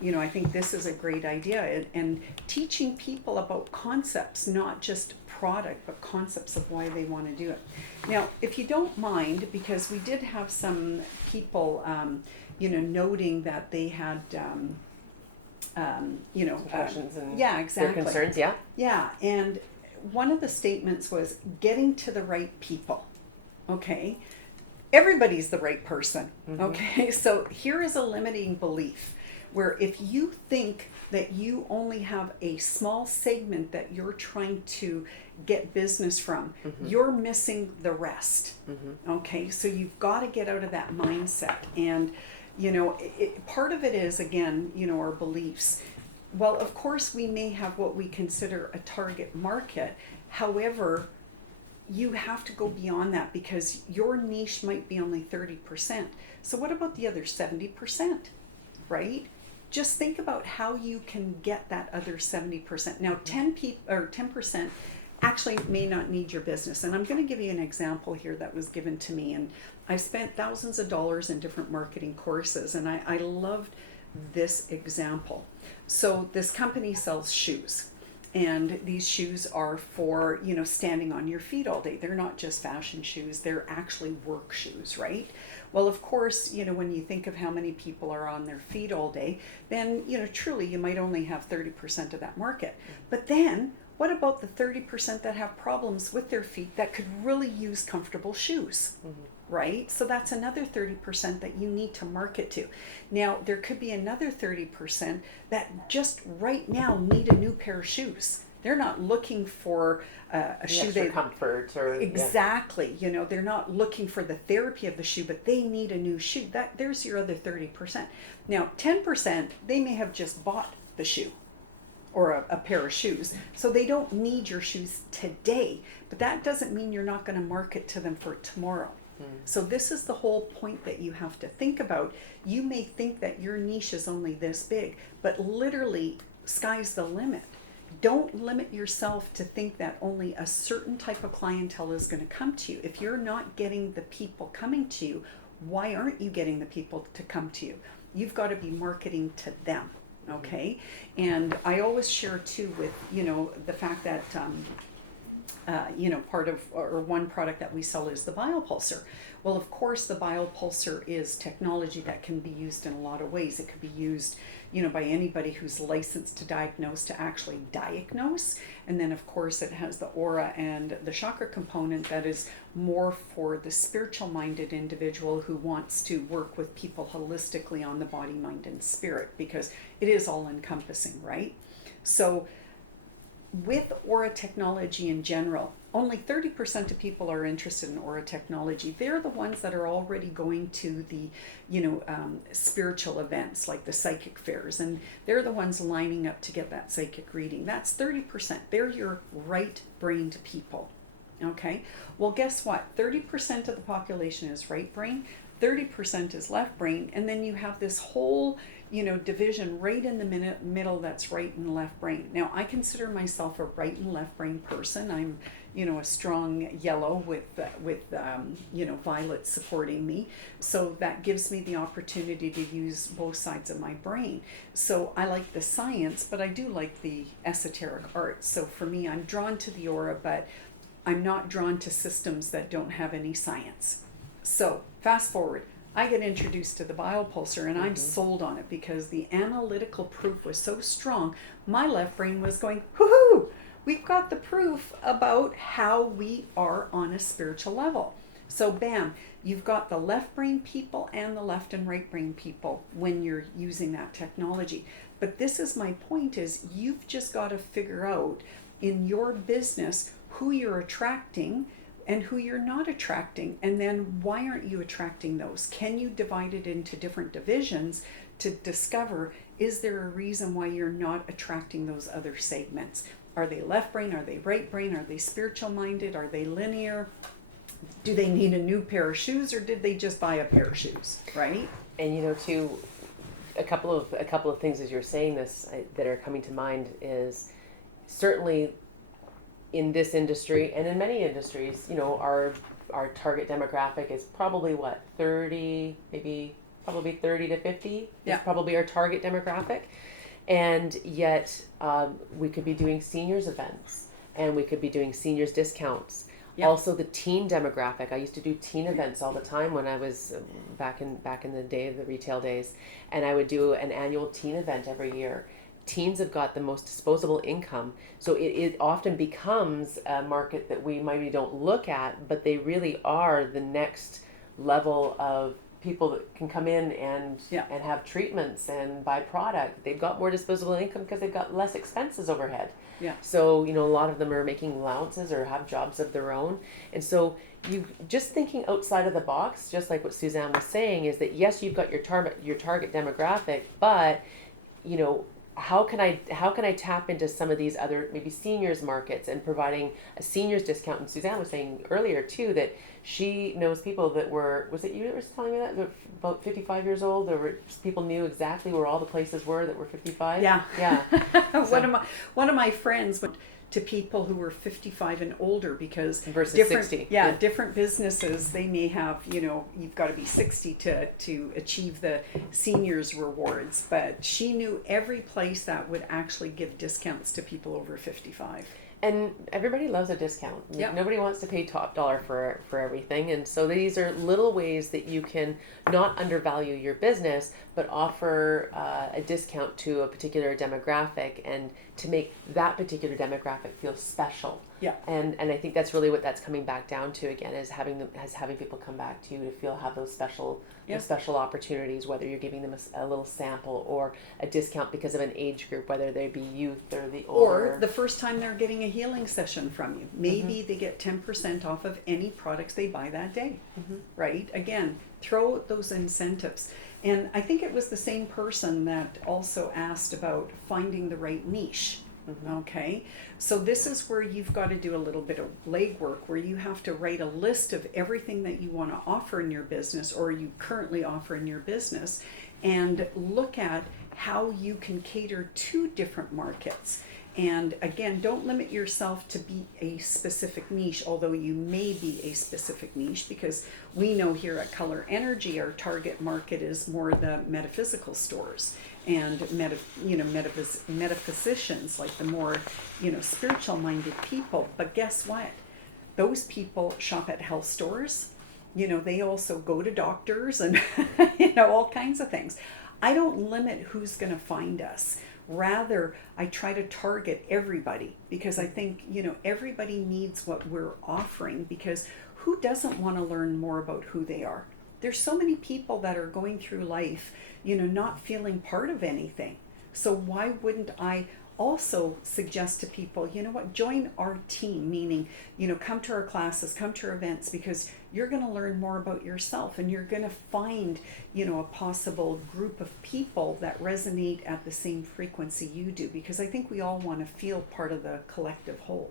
you know, I think this is a great idea and teaching people about concepts, not just product, but concepts of why they want to do it. Now, if you don't mind, because we did have some people, you know, noting that they had, you know, questions and exactly. their concerns, Yeah, and one of the statements was getting to the right people. Okay, everybody's the right person. Okay, so here is a limiting belief where if you think that you only have a small segment that you're trying to get business from, you're missing the rest. Okay, so you've got to get out of that mindset. And, you know, part of it is, again, you know, our beliefs. Well, of course, we may have what we consider a target market. However, you have to go beyond that because your niche might be only 30%. So what about the other 70%, right? Just think about how you can get that other 70%. Now, 10% actually may not need your business. And I'm going to give you an example here that was given to me. And I spent thousands of dollars in different marketing courses, and I loved this example. So this company sells shoes. And these shoes are for, you know, standing on your feet all day. They're not just fashion shoes, they're actually work shoes, right? Well, of course, you know, when you think of how many people are on their feet all day, then, you know, truly you might only have 30% of that market. But then, what about the 30% that have problems with their feet that could really use comfortable shoes? right? So that's another 30% that you need to market to. Now, there could be another 30% that just right now need a new pair of shoes. They're not looking for a The shoe extra comfort or exactly, you know, they're not looking for the therapy of the shoe, but they need a new shoe. That there's your other 30%. Now, 10%, they may have just bought the shoe or a pair of shoes. So they don't need your shoes today, but that doesn't mean you're not going to market to them for tomorrow. So this is the whole point that you have to think about. You may think that your niche is only this big, but literally sky's the limit. Don't limit yourself to think that only a certain type of clientele is going to come to you. If you're not getting the people coming to you, why aren't you getting the people to come to you? You've got to be marketing to them. Okay. And I always share too with, you know, the fact that, you know, part of, or one product that we sell is the biopulsar. Well, of course, the biopulsar is technology that can be used in a lot of ways. It could be used, you know, by anybody who's licensed to diagnose to actually diagnose. And then, of course, it has the aura and the chakra component that is more for the spiritual minded individual who wants to work with people holistically on the body, mind, and spirit, because it is all encompassing, right? So with aura technology in general, only 30% of people are interested in aura technology. They're the ones that are already going to the, you know, spiritual events like the psychic fairs, and they're the ones lining up to get that psychic reading. That's 30%. They're your right-brained people. Okay. Well, guess what? 30% of the population is right brain, 30% is left brain, and then you have this whole, you know, division right in the middle that's right and left brain. Now, I consider myself a right and left brain person. I'm, you know, a strong yellow with you know, violet supporting me. So that gives me the opportunity to use both sides of my brain. So I like the science, but I do like the esoteric art. So for me, I'm drawn to the aura, but I'm not drawn to systems that don't have any science. So fast forward, I get introduced to the biopulsar and I'm sold on it because the analytical proof was so strong. My left brain was going, woohoo, we've got the proof about how we are on a spiritual level. So bam, you've got the left brain people and the left and right brain people when you're using that technology. But this is my point, is you've just got to figure out in your business who you're attracting and who you're not attracting, and then why aren't you attracting those? Can you divide it into different divisions to discover, is there a reason why you're not attracting those other segments? Are they left brain? Are they right brain? Are they spiritual minded? Are they linear? Do they need a new pair of shoes, or did they just buy a pair of shoes, right? And you know, too, a couple of things as you're saying this that are coming to mind is certainly in this industry and in many industries, you know, our target demographic is probably what, 30, maybe probably 30 to 50 is probably our target demographic. And yet we could be doing seniors events, and we could be doing seniors discounts. Also the teen demographic. I used to do teen events all the time when I was back in the day of the retail days, and I would do an annual teen event every year. Teens have got the most disposable income, so it often becomes a market that we maybe don't look at, but they really are the next level of people that can come in and have treatments and buy product. They've got more disposable income because they've got less expenses overhead. So, you know, a lot of them are making allowances or have jobs of their own. And so you just thinking outside of the box, just like what Susanne was saying, is that yes, you've got your target demographic, but you know, how can I tap into some of these other maybe seniors markets and providing a seniors discount? And Susanne was saying earlier too that she knows people that were, was it you that was telling me that, about 55 years old? There were people knew exactly where all the places were that were 55. Yeah. So, one of my friends went to people who were 55 and older because versus different 60. Different businesses, they may have, you know, you've got to be 60 to achieve the seniors rewards, but she knew every place that would actually give discounts to people over 55. And everybody loves a discount. Nobody wants to pay top dollar for everything. And so these are little ways that you can not undervalue your business, but offer a discount to a particular demographic and to make that particular demographic feel special. Yeah. And I think that's really what that's coming back down to again, is having people come back to you to feel have those special Yeah. those special opportunities, whether you're giving them a little sample or a discount because of an age group, whether they be youth or the older. Or the first time they're getting a healing session from you. Maybe they get 10% off of any products they buy that day, right? Again, throw those incentives. And I think it was the same person that also asked about finding the right niche. Okay, so this is where you've got to do a little bit of legwork, where you have to write a list of everything that you want to offer in your business or you currently offer in your business, and look at how you can cater to different markets. And again, don't limit yourself to be a specific niche, although you may be a specific niche, because we know here at Color Energy, our target market is more the metaphysical stores and metaphysicians, like the more, spiritual minded people. But guess what? Those people shop at health stores. They also go to doctors and, all kinds of things. I don't limit who's going to find us. Rather, I try to target everybody, because I think, everybody needs what we're offering, because who doesn't want to learn more about who they are? There's so many people that are going through life, not feeling part of anything. So why wouldn't I also suggest to people, join our team, meaning, come to our classes, come to our events, because you're going to learn more about yourself, and you're going to find, a possible group of people that resonate at the same frequency you do, because I think we all want to feel part of the collective whole.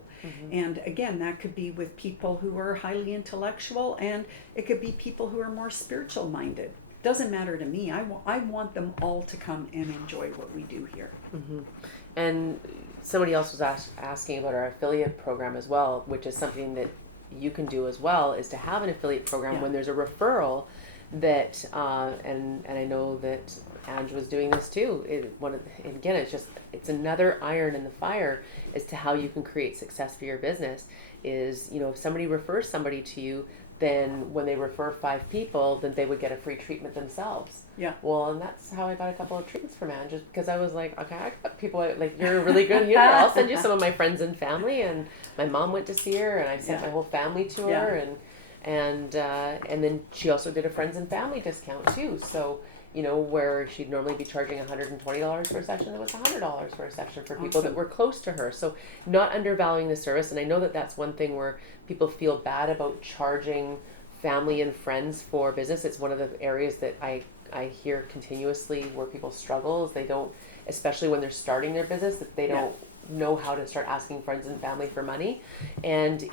And again, that could be with people who are highly intellectual, and it could be people who are more spiritual minded. Doesn't matter to me. I want them all to come and enjoy what we do here. And somebody else was asking about our affiliate program as well, which is something that you can do as well, is to have an affiliate program when there's a referral that, and I know that Ange was doing this too. Again, it's another iron in the fire as to how you can create success for your business. Is, if somebody refers somebody to you, then when they refer 5 people, then they would get a free treatment themselves. Yeah. Well, and that's how I got a couple of treatments from Anne, just because I was like, okay, I got people, like, you're a really good healer. I'll send you some of my friends and family. And my mom went to see her, and I sent my whole family to her. And then she also did a friends and family discount too. So, where she'd normally be charging $120 for a session, it was $100 for a session for people that were close to her. So not undervaluing the service. And I know that that's one thing where people feel bad about charging family and friends for business. It's one of the areas that I hear continuously where people struggle, is they don't, especially when they're starting their business, that they don't know how to start asking friends and family for money. And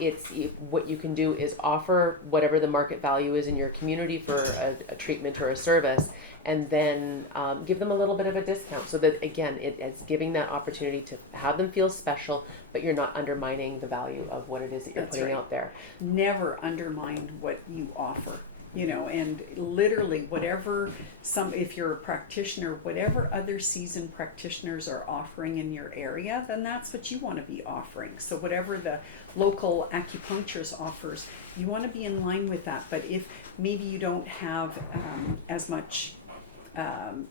what you can do is offer whatever the market value is in your community for a treatment or a service, and then give them a little bit of a discount, so that again it's giving that opportunity to have them feel special, but you're not undermining the value of what it is that you're putting out there. Never undermine what you offer. And literally if you're a practitioner, whatever other seasoned practitioners are offering in your area, then that's what you want to be offering. So whatever the local acupuncturist offers, you want to be in line with that. But if maybe you don't have as much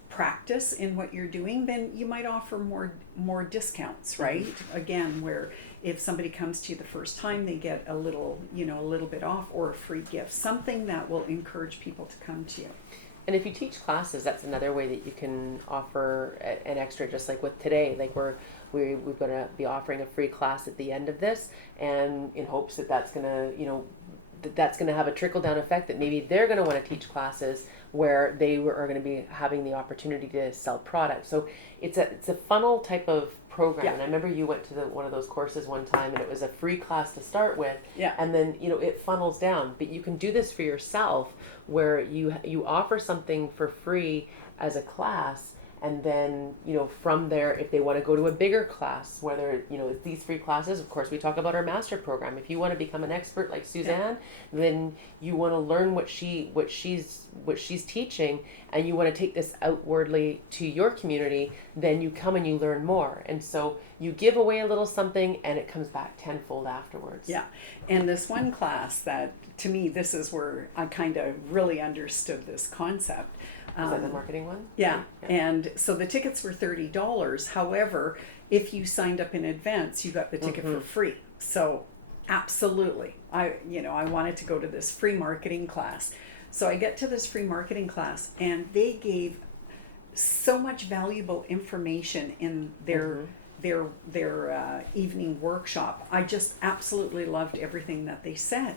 practice in what you're doing, then you might offer more discounts, right? Again, where if somebody comes to you the first time, they get a little bit off, or a free gift, something that will encourage people to come to you. And if you teach classes, that's another way that you can offer an extra, just like with today. Like we're going to be offering a free class at the end of this, and in hopes that that's going to, that's going to have a trickle down effect, that maybe they're going to want to teach classes where they are going to be having the opportunity to sell products. So it's a funnel type of program. And I remember you went to one of those courses one time, and it was a free class to start with. And then it funnels down. But you can do this for yourself, where you offer something for free as a class. And then, from there, if they want to go to a bigger class, whether, these free classes, of course, we talk about our master program. If you want to become an expert like Suzanne, then you want to learn what she's teaching, and you want to take this outwardly to your community, then you come and you learn more. And so you give away a little something, and it comes back tenfold afterwards. Yeah. And this one class that, to me, this is where I kind of really understood this concept. Was that the marketing one? Yeah. And so the tickets were $30. However, if you signed up in advance, you got the ticket for free. So Absolutely. I wanted to go to this free marketing class. So I get to this free marketing class, and they gave so much valuable information in Mm-hmm. their evening workshop. I just absolutely loved everything that they said.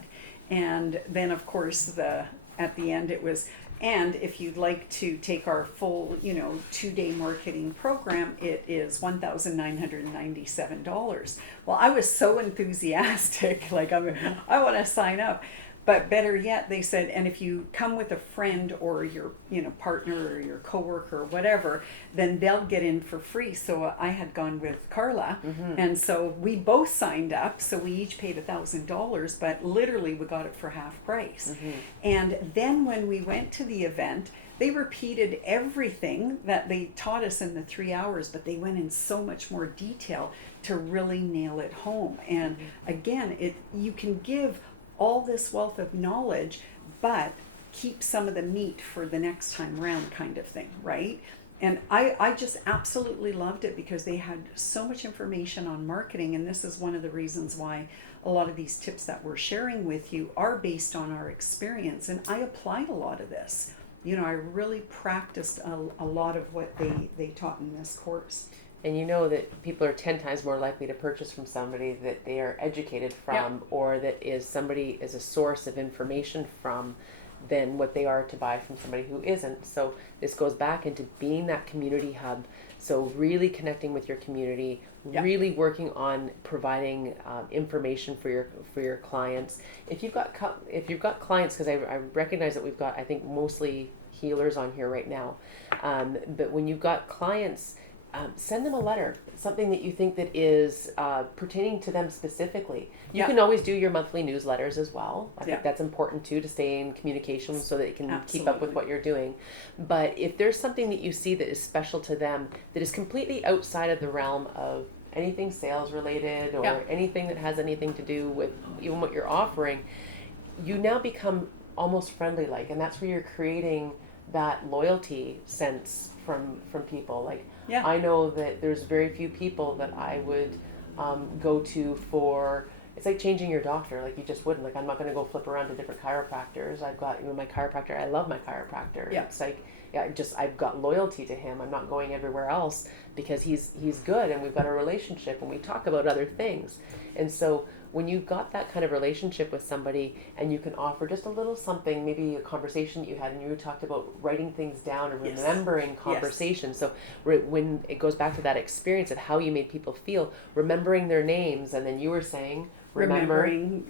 And then, of course, the at the end it was, and if you'd like to take our full, 2-day marketing program, it is $1,997. Well, I was so enthusiastic, like I want to sign up. But better yet, they said, and if you come with a friend or your, partner or your coworker or whatever, then they'll get in for free. So I had gone with Carla, Mm-hmm. and so we both signed up. So we each paid $1,000, but literally we got it for half price. Mm-hmm. And then when we went to the event, they repeated everything that they taught us in the 3 hours, but they went in so much more detail to really nail it home. And again, you can give all this wealth of knowledge, but keep some of the meat for the next time round, kind of thing, right? And I just absolutely loved it because they had so much information on marketing. And this is one of the reasons why a lot of these tips that we're sharing with you are based on our experience. And I applied a lot of this. I really practiced a lot of what they taught in this course. And you know that people are 10 times more likely to purchase from somebody that they are educated from, or that somebody is a source of information from, than what they are to buy from somebody who isn't. So this goes back into being that community hub. So really connecting with your community, really working on providing information for your clients. If you've got clients, because I recognize that we've got, I think, mostly healers on here right now, but when you've got clients, send them a letter, something that you think that is pertaining to them specifically. You can always do your monthly newsletters as well. I think that's important too, to stay in communication so that you can keep up with what you're doing. But if there's something that you see that is special to them, that is completely outside of the realm of anything sales related or anything that has anything to do with even what you're offering, you now become almost friendly like, and that's where you're creating that loyalty sense from people. Like, I know that there's very few people that I would go to for, it's like changing your doctor. Like, you just wouldn't. Like, I'm not going to go flip around to different chiropractors. I've got, my chiropractor. I love my chiropractor. It's like, I've got loyalty to him. I'm not going everywhere else because he's good, and we've got a relationship, and we talk about other things. And so when you've got that kind of relationship with somebody, and you can offer just a little something, maybe a conversation that you had, and you talked about writing things down and remembering conversations. So when it goes back to that experience of how you made people feel, remembering their names, and then you were saying, remembering,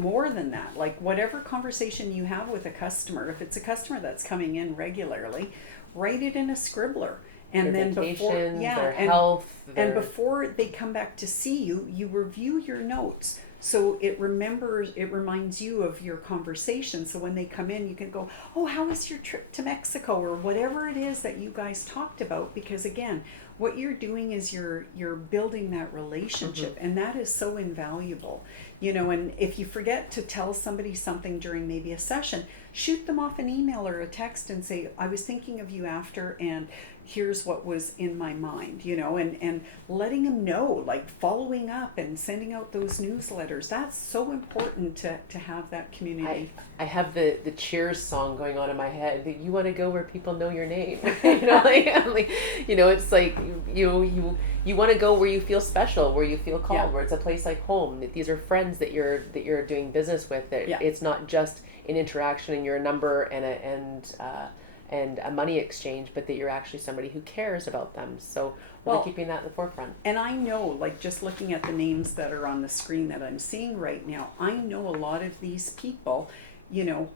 more than that, like whatever conversation you have with a customer, if it's a customer that's coming in regularly, write it in a scribbler. And their then before, their health, and before they come back to see you, you review your notes. So it reminds you of your conversation. So when they come in, you can go, oh, how was your trip to Mexico? Or whatever it is that you guys talked about. Because again, what you're doing is you're building that relationship, and that is so invaluable. And if you forget to tell somebody something during maybe a session, shoot them off an email or a text and say, I was thinking of you after, and here's what was in my mind, and letting them know, like following up and sending out those newsletters. That's so important to have that community. I have the Cheers song going on in my head. You want to go where people know your name. It's like you want to go where you feel special, where you feel called, where it's a place like home. That these are friends that you're doing business with. That it's not just an interaction and you're a number and a money exchange, but that you're actually somebody who cares about them. So we're keeping that in the forefront. And I know, like, just looking at the names that are on the screen that I'm seeing right now, I know a lot of these people,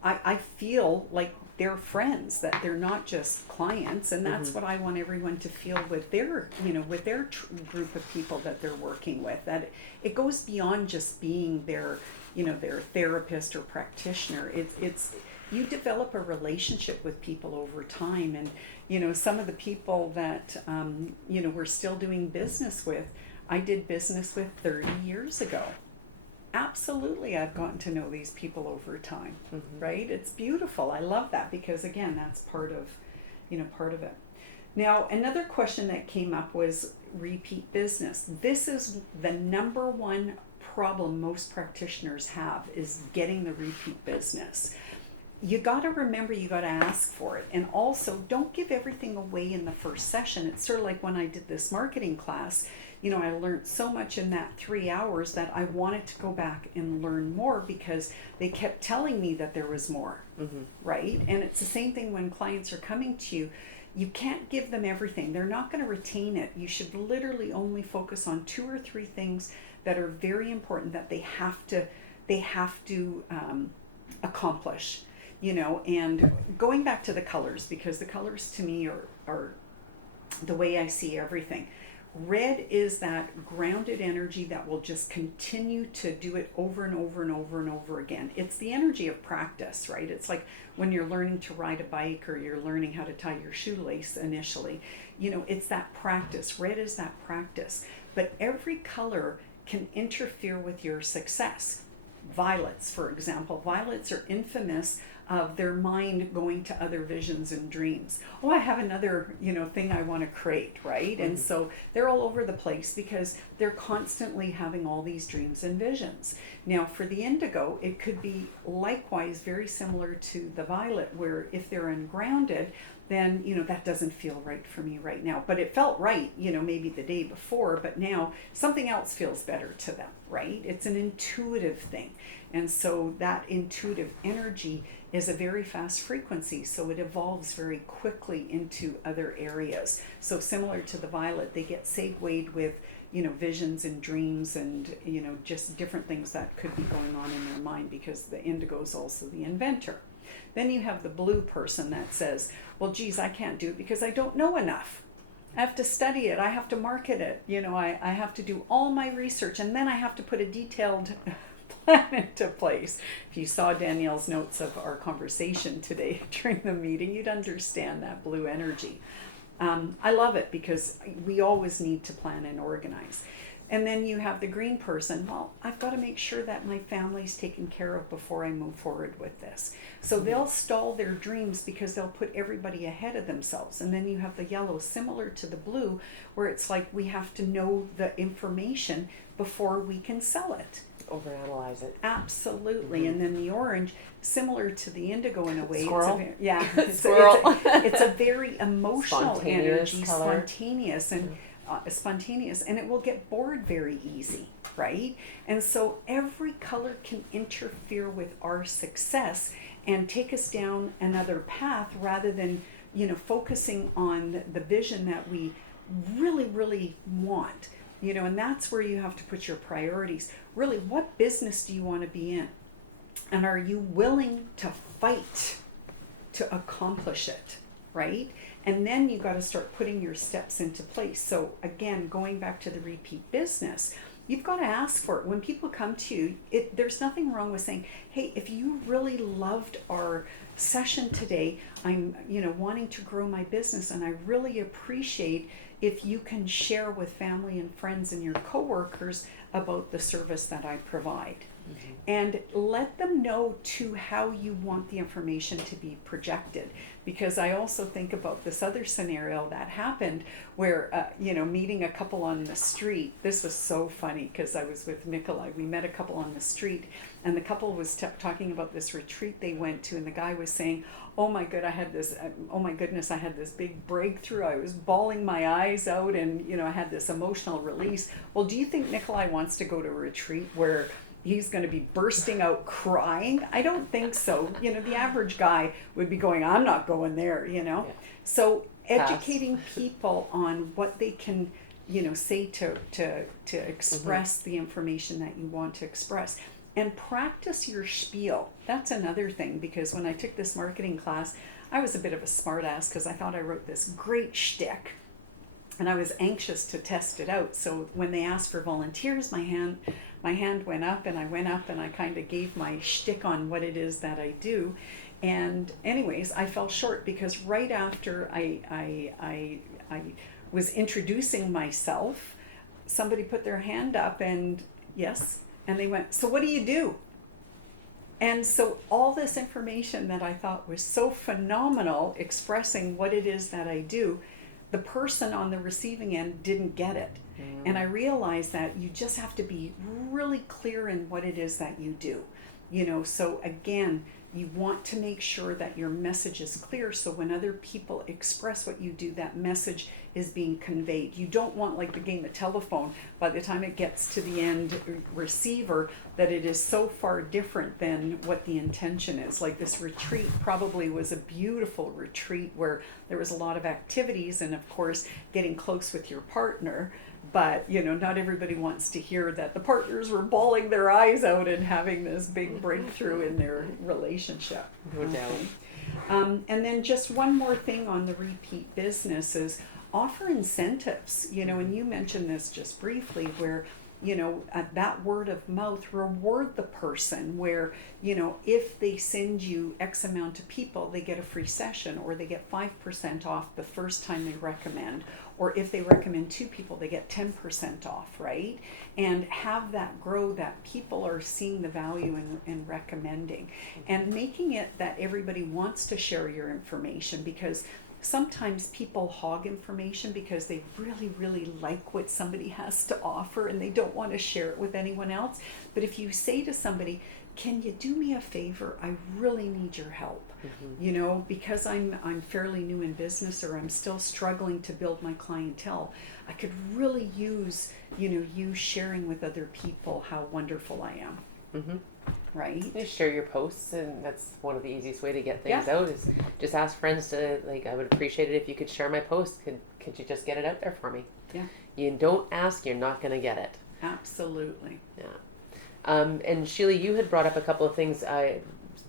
I feel like they're friends, that they're not just clients. And that's what I want everyone to feel with their, group of people that they're working with, that it goes beyond just being their therapist or practitioner. It's you develop a relationship with people over time. And some of the people that we're still doing business with, I did business with 30 years ago. Absolutely, I've gotten to know these people over time. Right? It's beautiful. I love that, because again, that's part of it. Now, another question that came up was repeat business. This is the number one problem most practitioners have is getting the repeat business. You got to remember, you got to ask for it. And also, don't give everything away in the first session. It's sort of like when I did this marketing class, you know, I learned so much in that 3 hours that I wanted to go back and learn more because they kept telling me that there was more, right? And it's the same thing when clients are coming to you. You can't give them everything. They're not going to retain it. You should literally only focus on 2 or 3 things that are very important that they have to accomplish. You know, and going back to the colors, because the colors to me are the way I see everything. Red is that grounded energy that will just continue to do it over and over and over and over again. It's the energy of practice, right? It's like when you're learning to ride a bike or you're learning how to tie your shoelace initially. You know, it's that practice. Red is that practice. But every color can interfere with your success. Violets, for example. Violets are infamous of their mind going to other visions and dreams. Oh, I have another, you know, thing I want to create, right? And so they're all over the place because they're constantly having all these dreams and visions. Now, for the indigo, it could be likewise very similar to the violet, where if they're ungrounded, then, you know, that doesn't feel right for me right now. But it felt right, you know, maybe the day before, but now something else feels better to them, right? It's an intuitive thing. And so that intuitive energy is a very fast frequency, so it evolves very quickly into other areas. So similar to the violet, they get segued with, you know, visions and dreams and, you know, just different things that could be going on in their mind, because the indigo is also the inventor. Then you have the blue person that says, well, geez, I can't do it because I don't know enough. I have to study it. I have to market it. You know, I have to do all my research, and then I have to put a detailed plan into place. If you saw Danielle's notes of our conversation today during the meeting, you'd understand that blue energy. I love it because we always need to plan and organize. And then you have the green person. Well, I've got to make sure that my family's taken care of before I move forward with this. So they'll stall their dreams because they'll put everybody ahead of themselves. And then you have the yellow, similar to the blue, where it's like we have to know the information before we can sell it. Overanalyze it. Absolutely. And then the orange, similar to the indigo in a way. Squirrel. It's a very emotional Spontaneous energy, color. Spontaneous, and it will get bored very easy, right? And so every color can interfere with our success and take us down another path, rather than, you know, focusing on the vision that we really, really want. You know, and that's where you have to put your priorities. Really, what business do you want to be in? And are you willing to fight to accomplish it, right? And then you've got to start putting your steps into place. So again, going back to the repeat business, you've got to ask for it. When people come to you, there's nothing wrong with saying, hey, if you really loved our session today, I'm, you know, wanting to grow my business, and I really appreciate if you can share with family and friends and your coworkers about the service that I provide. And let them know too how you want the information to be projected. Because I also think about this other scenario that happened where, you know, meeting a couple on the street. This was so funny because I was with Nikolai. We met a couple on the street, and the couple was talking about this retreat they went to, and the guy was saying, oh my goodness, I had this big breakthrough. I was bawling my eyes out, and, you know, I had this emotional release. Well, do you think Nikolai wants to go to a retreat where he's going to be bursting out crying? I don't think so. You know, the average guy would be going, I'm not going there, you know. Yeah. So educating people on what they can, you know, say to express the information that you want to express. And practice your spiel. That's another thing, because when I took this marketing class, I was a bit of a smartass because I thought I wrote this great shtick, and I was anxious to test it out. So when they asked for volunteers, my hand went up, and I went up and I kind of gave my shtick on what it is that I do. And anyways, I fell short because right after I was introducing myself, somebody put their hand up, and yes, and they went, so what do you do? And so all this information that I thought was so phenomenal, expressing what it is that I do, the person on the receiving end didn't get it. And I realized that you just have to be really clear in what it is that you do. So again, you want to make sure that your message is clear, so when other people express what you do, that message is being conveyed. You don't want, like the game of telephone, by the time it gets to the end receiver, that it is so far different than what the intention is. Like this retreat probably was a beautiful retreat where there was a lot of activities and of course getting close with your partner. But not everybody wants to hear that the partners were bawling their eyes out and having this big breakthrough in their relationship. No doubt. And then just one more thing on the repeat business is offer incentives. And you mentioned this just briefly, where that word of mouth, reward the person where, if they send you X amount of people, they get a free session, or they get 5% off the first time they recommend, or if they recommend 2 people, they get 10% off, right? And have that grow, that people are seeing the value in recommending, and making it that everybody wants to share your information, because sometimes people hog information because they really, really like what somebody has to offer and they don't want to share it with anyone else. But if you say to somebody, can you do me a favor? I really need your help. Because I'm fairly new in business, or I'm still struggling to build my clientele. I could really use, you sharing with other people how wonderful I am. Right? You share your posts, and that's one of the easiest way to get things out is just ask friends to, like, I would appreciate it if you could share my post. Could you just get it out there for me? Yeah. You don't ask, you're not going to get it. Absolutely. Yeah. And Sheila, you had brought up a couple of things. I'm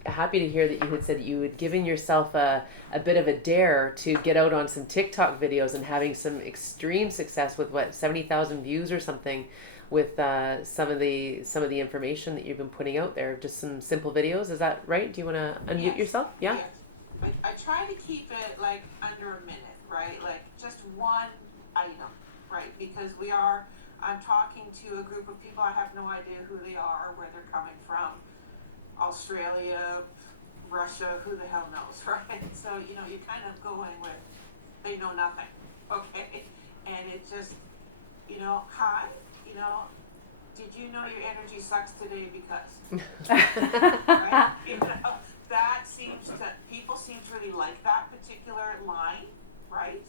happy to hear that you had said that you had given yourself a bit of a dare to get out on some TikTok videos and having some extreme success with 70,000 views or something with some of the information that you've been putting out there. Just some simple videos. Is that right? Do you want to unmute yourself? Yeah. Yes. I try to keep it like under a minute, right? Like just one item, right? Because I'm talking to a group of people, I have no idea who they are, where they're coming from. Australia, Russia, who the hell knows, right? So, you're kind of going with, they know nothing, okay? And it just, hi, did you know your energy sucks today because, right? That people seem to really like that particular line, right?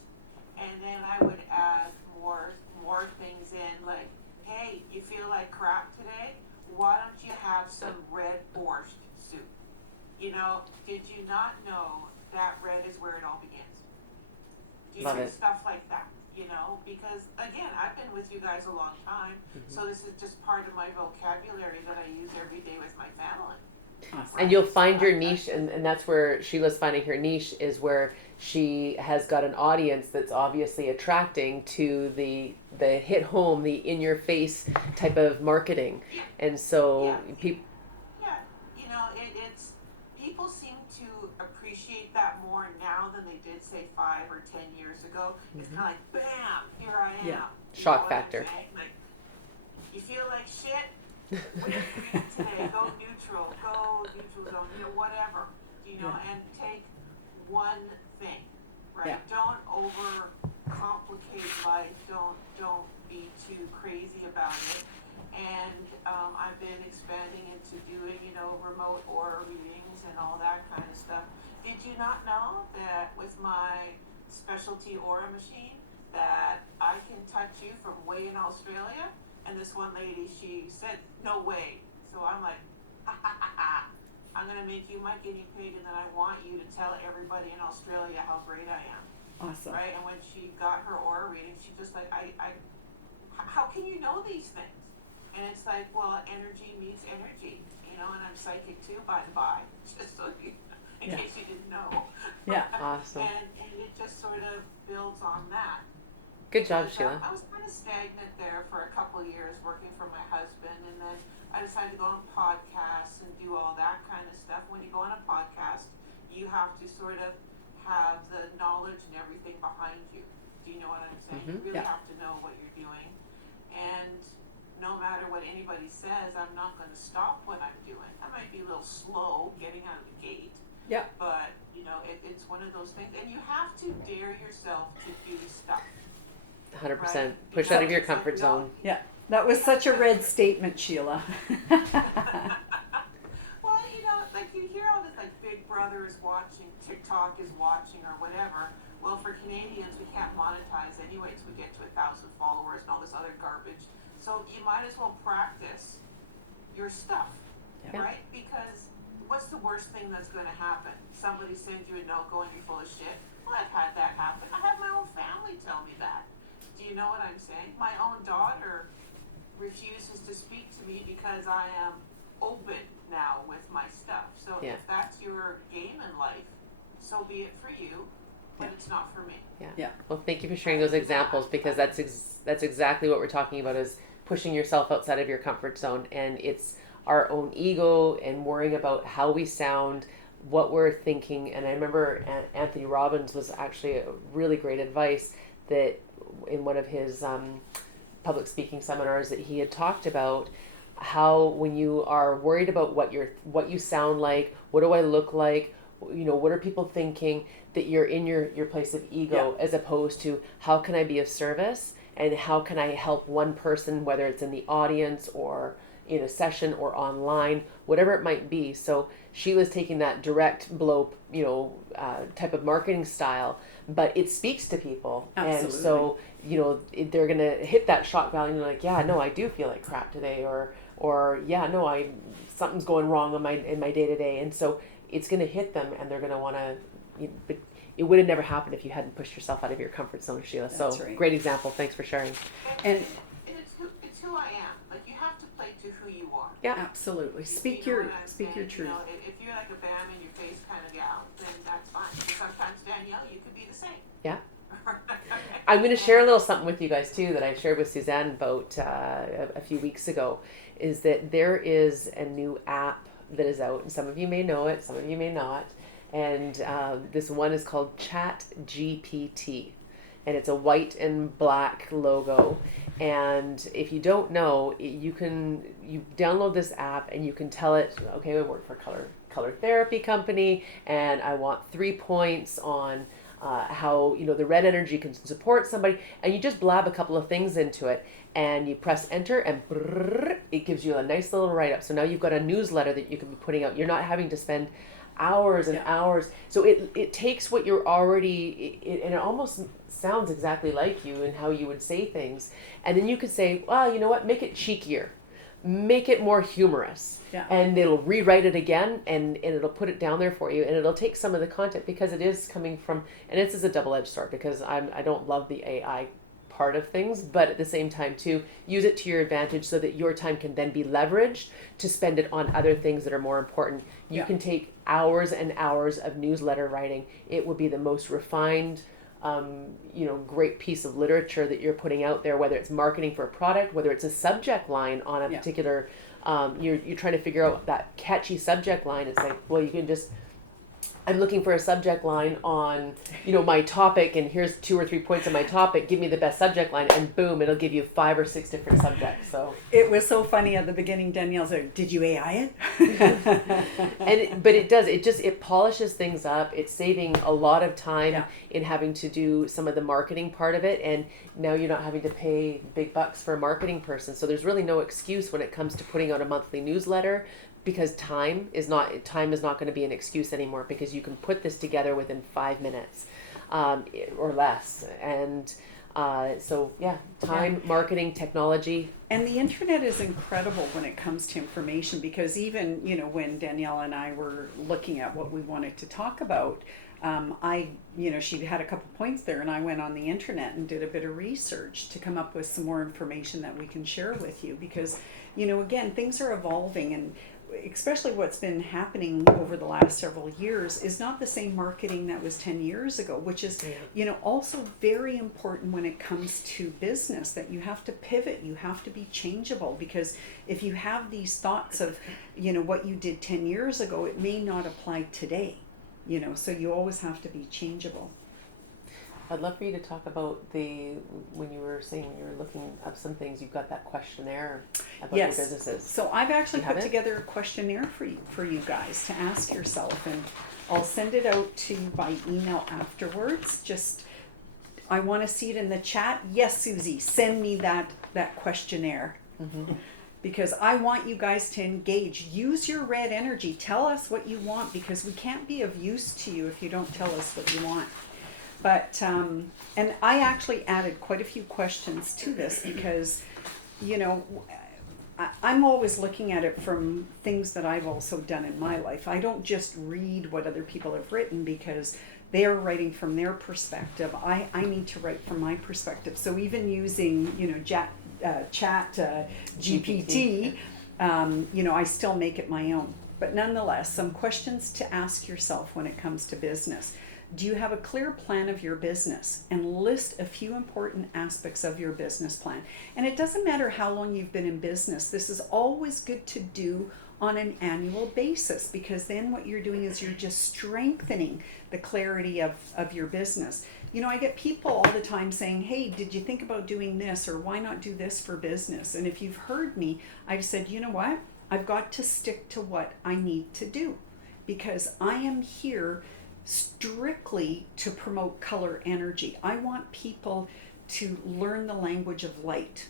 And then I would add more things in, like, hey, you feel like crap today? Why don't you have some red borscht soup? Did you not know that red is where it all begins? Love it. Stuff like that, because again, I've been with you guys a long time, so this is just part of my vocabulary that I use every day with my family. Awesome. And you'll find your niche, and that's where Sheila's finding her niche, is where she has got an audience that's obviously attracting to the hit home, the in your face type of marketing. And so people it's people seem to appreciate that more now than they did say 5 or 10 years ago. It's kind of like, bam, here I am. Yeah. Shock factor. Like, you feel like shit? What are you doing today? Go neutral zone, whatever, and take one thing, right? Yeah. Don't over complicate life. Don't be too crazy about it. And I've been expanding into doing, remote aura readings and all that kind of stuff. Did you not know that with my specialty aura machine that I can touch you from way in Australia? And this one lady, she said, no way. So I'm like, I'm going to make you my guinea pig, and then I want you to tell everybody in Australia how great I am. Awesome. Right? And when she got her aura reading, she just like, how can you know these things? And it's like, well, energy meets energy, and I'm psychic too, by the by, just so in case you didn't know. Yeah. Awesome. And it just sort of builds on that. Good job, Sheila. I was kind of stagnant there for a couple of years working for my husband, and then I decided to go on podcasts and do all that kind of stuff. When you go on a podcast, you have to sort of have the knowledge and everything behind you. Do you know what I'm saying? You really have to know what you're doing. And no matter what anybody says, I'm not going to stop what I'm doing. I might be a little slow getting out of the gate, Yeah. But, you know, it's one of those things. And you have to dare yourself to do stuff. 100%. Right? Push out of Because your it's like, comfort no, zone. Yeah. That was such a red statement, Sheila. well, you know, like you hear all this, like Big Brother is watching, TikTok is watching, or whatever. Well, for Canadians, we can't monetize anyway till we get to 1,000 followers and all this other garbage. So you might as well practice your stuff, Yeah. right? Because what's the worst thing that's going to happen? Somebody sends you a note going, you're full of shit. Well, I've had that happen. I have my own family tell me that. Do you know what I'm saying? My own daughter refuses to speak to me because I am open now with my stuff. So Yeah. if that's your game in life, so be it for you, but Yeah. it's not for me. Yeah. Well, thank you for sharing those examples, because that's exactly what we're talking about, is pushing yourself outside of your comfort zone. And it's our own ego and worrying about how we sound, what we're thinking. And I remember Anthony Robbins was actually a really great advice that in one of his public speaking seminars, that he had talked about how when you are worried about what you sound like, what do I look like, you know, what are people thinking, that you're in your place of ego, as opposed to how can I be of service and how can I help one person, whether it's in the audience or in a session or online, whatever it might be. So she was taking that direct blow, you know, type of marketing style, but it speaks to people. Absolutely. And so, you know, they're going to hit that shock value and they're like, yeah, no, I do feel like crap today, or yeah, no, something's going wrong in my day to day. And so it's going to hit them, and they're going to want to, but it would have never happened if you hadn't pushed yourself out of your comfort zone, Sheila. That's So right. great example. Thanks for sharing. And It's who I am. Like, you have to play to who you are. Yeah. absolutely. Speak You know your what I'm speak your saying? truth. You know, if you're like a bam in your face kind of gal, then that's fine. And sometimes, Danielle, you could be the same. Yeah. I'm going to share a little something with you guys too that I shared with Suzanne about a few weeks ago, is that there is a new app that is out, and some of you may know it, some of you may not. And this one is called Chat GPT, and it's a white and black logo. And if you don't know, you download this app and you can tell it, okay, I work for a color therapy company, and I want 3 points on how, you know, the red energy can support somebody, and you just blab a couple of things into it, and you press enter, and it gives you a nice little write-up. So now you've got a newsletter that you can be putting out. You're not having to spend hours and hours. So it takes what you're already, and it almost sounds exactly like you and how you would say things, and then you could say, well, you know what, make it cheekier, make it more humorous. Yeah. And it'll rewrite it again, and it'll put it down there for you, and it'll take some of the content, because it is coming from, and this is a double-edged sword, because I don't love the AI part of things, but at the same time too, use it to your advantage so that your time can then be leveraged to spend it on other things that are more important. You can take hours and hours of newsletter writing. It will be the most refined, you know, great piece of literature that you're putting out there, whether it's marketing for a product, whether it's a subject line on a particular, you're trying to figure out that catchy subject line. It's like, well, you can just, I'm looking for a subject line on, you know, my topic, and here's 2 or 3 points on my topic. Give me the best subject line, and boom, it'll give you 5 or 6 different subjects. So It was so funny at the beginning. Danielle said, "Did you AI it?" but it does. It polishes things up. It's saving a lot of time Yeah. in having to do some of the marketing part of it, and now you're not having to pay big bucks for a marketing person. So there's really no excuse when it comes to putting out a monthly newsletter, because time is not going to be an excuse anymore, because you can put this together within 5 minutes or less. And so yeah, time, marketing, technology. And the internet is incredible when it comes to information, because even, you know, when Danielle and I were looking at what we wanted to talk about, she had a couple points there, and I went on the internet and did a bit of research to come up with some more information that we can share with you, because, you know, again, things are evolving, and especially what's been happening over the last several years is not the same marketing that was 10 years ago, which is, you know, also very important when it comes to business, that you have to pivot, you have to be changeable, because if you have these thoughts of, you know, what you did 10 years ago, it may not apply today, you know, so you always have to be changeable. I'd love for you to talk about when you were saying when you were looking up some things, you've got that questionnaire about your businesses. So I've actually You have put it? together a questionnaire for you guys to ask yourself, and I'll send it out to you by email afterwards. Just, I want to see it in the chat. Yes, Susie, send me that questionnaire. Because I want you guys to engage. Use your red energy. Tell us what you want, because we can't be of use to you if you don't tell us what you want. But, and I actually added quite a few questions to this because, you know, I'm always looking at it from things that I've also done in my life. I don't just read what other people have written because they're writing from their perspective. I need to write from my perspective. So even using, you know, chat GPT, you know, I still make it my own. But nonetheless, some questions to ask yourself when it comes to business. Do you have a clear plan of your business? And list a few important aspects of your business plan. And it doesn't matter how long you've been in business. This is always good to do on an annual basis, because then what you're doing is you're just strengthening the clarity of your business. You know, I get people all the time saying, hey, did you think about doing this, or why not do this for business? And if you've heard me, I've said, you know what? I've got to stick to what I need to do, because I am here strictly to promote color energy. I want people to learn the language of light.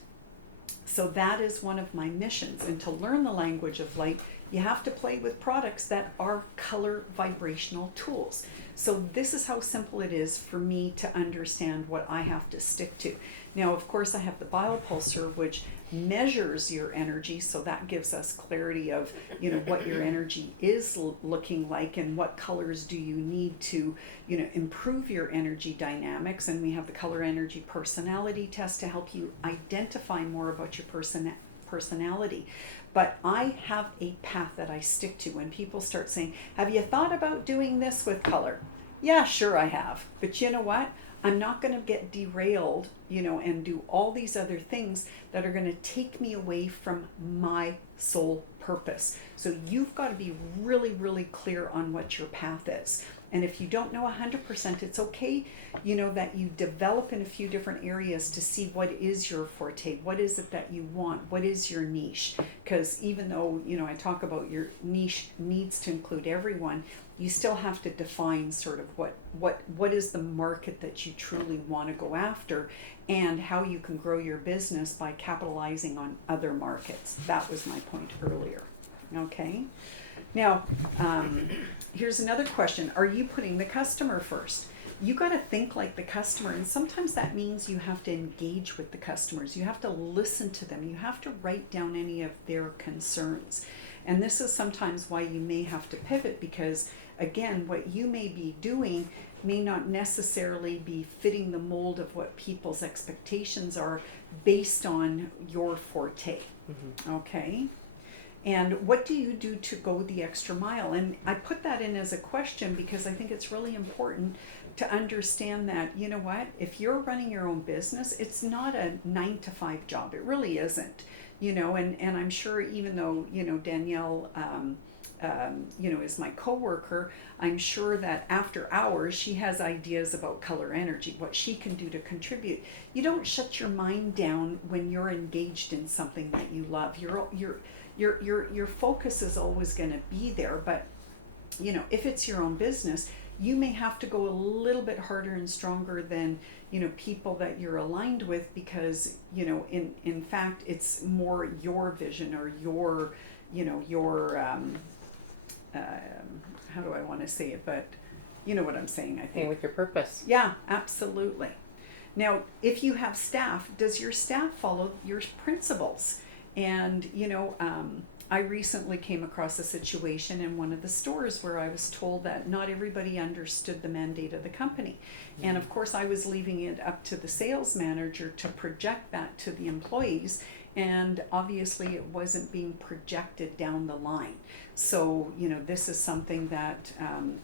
So that is one of my missions. And to learn the language of light, you have to play with products that are color vibrational tools. So this is how simple it is for me to understand what I have to stick to. Now, of course, I have the biopulsar, which measures your energy, so that gives us clarity of, you know, what your energy is looking like and what colors do you need to, you know, improve your energy dynamics. And we have the color energy personality test to help you identify more about your personality. But I have a path that I stick to. When people start saying, have you thought about doing this with color? Yeah, sure I have. But you know what? I'm not going to get derailed, you know, and do all these other things that are going to take me away from my sole purpose. So you've got to be really, really clear on what your path is. And if you don't know 100%, it's okay, you know, that you develop in a few different areas to see what is your forte, what is it that you want, what is your niche. Because even though, you know, I talk about your niche needs to include everyone, you still have to define sort of what is the market that you truly want to go after, and how you can grow your business by capitalizing on other markets. That was my point earlier. Okay. Now, here's another question. Are you putting the customer first? You got to think like the customer, and sometimes that means you have to engage with the customers. You have to listen to them. You have to write down any of their concerns. And this is sometimes why you may have to pivot, because again, what you may be doing may not necessarily be fitting the mold of what people's expectations are based on your forte. Okay? And what do you do to go the extra mile? And I put that in as a question because I think it's really important to understand that, you know what, if you're running your own business, it's not a 9-to-5 job. It really isn't, you know, and I'm sure even though, you know, Danielle, you know, is my coworker, I'm sure that after hours she has ideas about color energy, what she can do to contribute. You don't shut your mind down when you're engaged in something that you love. Your focus is always going to be there, but you know, if it's your own business, you may have to go a little bit harder and stronger than, you know, people that you're aligned with, because, you know, in fact, it's more your vision or your, you know, your, how do I want to say it, but you know what I'm saying, I think. With your purpose. Yeah, absolutely. Now, if you have staff, does your staff follow your principles? And, you know, I recently came across a situation in one of the stores where I was told that not everybody understood the mandate of the company. And of course, I was leaving it up to the sales manager to project that to the employees. And obviously it wasn't being projected down the line. So, you know, this is something that,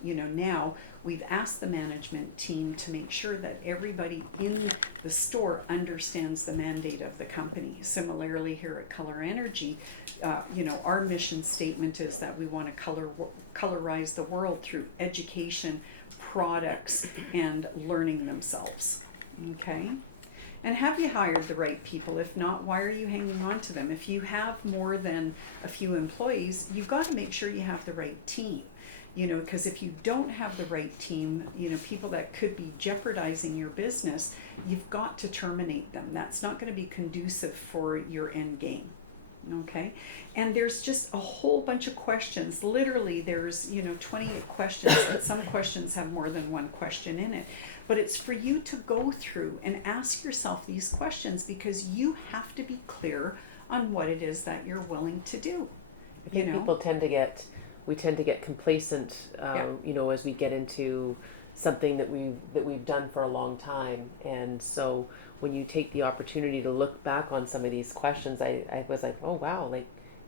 you know, now we've asked the management team to make sure that everybody in the store understands the mandate of the company. Similarly, here at Color Energy, you know, our mission statement is that we want to colorize the world through education, products, and learning themselves. Okay? And have you hired the right people? If not, why are you hanging on to them? If you have more than a few employees, you've got to make sure you have the right team. you know, because if you don't have the right team, you know, people that could be jeopardizing your business, you've got to terminate them. That's not going to be conducive for your end game. Okay, and there's just a whole bunch of questions. Literally, there's, you know, 28 questions, and some questions have more than one question in it. But it's for you to go through and ask yourself these questions, because you have to be clear on what it is that you're willing to do. I think people tend to get complacent, you know, as we get into something that we've done for a long time. And so when you take the opportunity to look back on some of these questions, I was like, oh wow, like,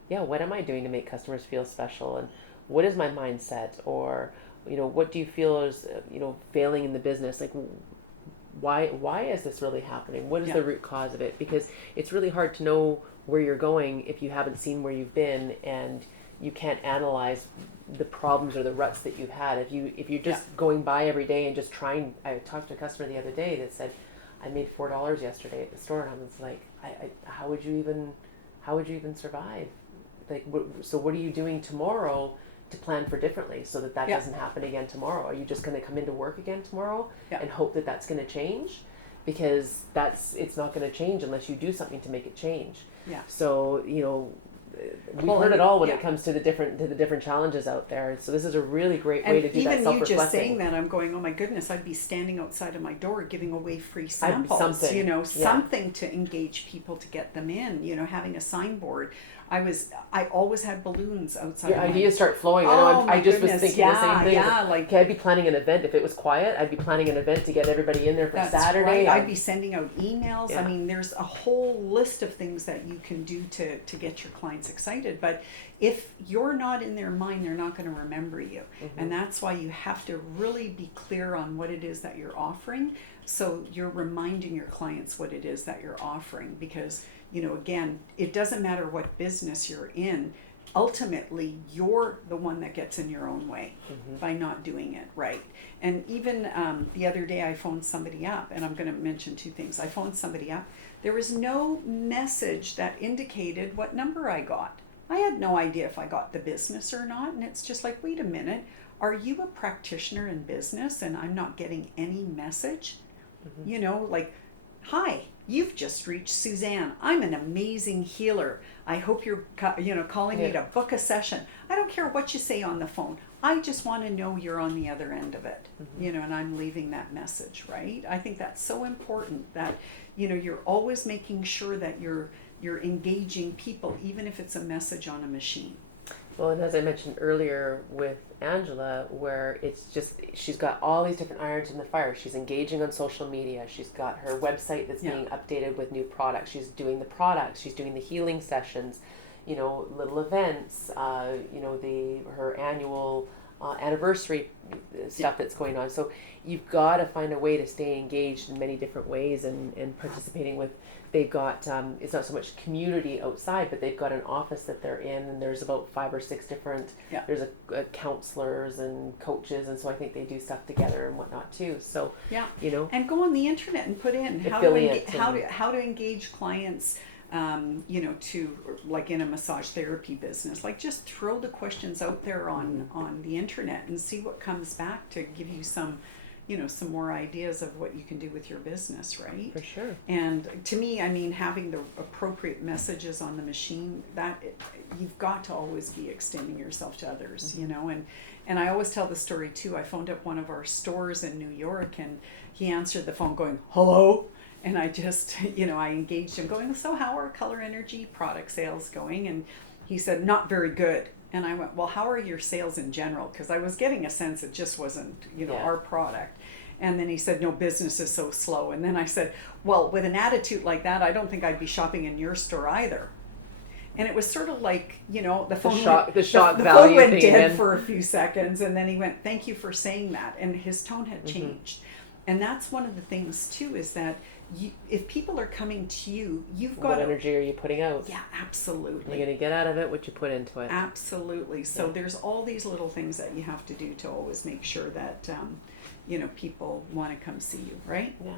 yeah, what am I doing to make customers feel special, and what is my mindset, or, you know, what do you feel is, you know, failing in the business? Like, why is this really happening? What is the root cause of it? Because it's really hard to know where you're going if you haven't seen where you've been, and you can't analyze the problems or the ruts that you've had. If you're just going by every day and just trying. I talked to a customer the other day that said, I made $4 yesterday at the store, and I was like, how would you even survive? Like, so what are you doing tomorrow to plan for differently so that doesn't happen again tomorrow? Are you just going to come into work again tomorrow and hope that that's going to change? Because it's not going to change unless you do something to make it change. Yeah. So, you know, we've heard it all when it comes to the different challenges out there. So this is a really great way to do that self-reflecting. Even you just saying that, I'm going, oh my goodness, I'd be standing outside of my door giving away free samples. You know, something to engage people, to get them in. You know, having a signboard. I always had balloons outside. Your ideas start flowing. I just was thinking the same thing. Like, I'd be planning an event. If it was quiet, I'd be planning an event to get everybody in there for Saturday. Right. I'd be sending out emails. I mean, there's a whole list of things that you can do to get your clients excited. But if you're not in their mind, they're not going to remember you. Mm-hmm. And that's why you have to really be clear on what it is that you're offering. So you're reminding your clients what it is that you're offering, because, you know, again, it doesn't matter what business you're in. Ultimately, you're the one that gets in your own way by not doing it right. And even the other day, I phoned somebody up, and I'm going to mention two things. I phoned somebody up. There was no message that indicated what number I got. I had no idea if I got the business or not. And it's just like, wait a minute, are you a practitioner in business and I'm not getting any message? Mm-hmm. You know, like, hi, you've just reached Suzanne. I'm an amazing healer. I hope you're, calling me to book a session. I don't care what you say on the phone. I just want to know you're on the other end of it, and I'm leaving that message, right? I think that's so important that, you're always making sure that you're engaging people, even if it's a message on a machine. Well, and as I mentioned earlier with Angela, where it's just, she's got all these different irons in the fire. She's engaging on social media. She's got her website that's being updated with new products. She's doing the products. She's doing the healing sessions, little events, her annual anniversary stuff that's going on. So you've got to find a way to stay engaged in many different ways and participating with. They've got, it's not so much community outside, but they've got an office that they're in, and there's about 5 or 6 different, there's a counselors and coaches, and so I think they do stuff together and whatnot too. So, and go on the internet and put in how to engage clients, to, like, in a massage therapy business. Like, just throw the questions out there on the internet and see what comes back to give you some more ideas of what you can do with your business, right? For sure. And to me, having the appropriate messages on the machine, you've got to always be extending yourself to others, and I always tell the story too. I phoned up one of our stores in New York, and he answered the phone going, hello? And I just, I engaged him going, so how are Color Energy product sales going? And he said, not very good. And I went, well, how are your sales in general? Because I was getting a sense it just wasn't, our product. And then he said, no, business is so slow. And then I said, well, with an attitude like that, I don't think I'd be shopping in your store either. And it was sort of like, the phone went dead for a few seconds. And then he went, thank you for saying that. And his tone had changed. And that's one of the things too, is that if people are coming to you, you've got what energy are you putting out? Yeah, absolutely. You're going to get out of it what you put into it. Absolutely. So there's all these little things that you have to do to always make sure that, people want to come see you, right? Yeah.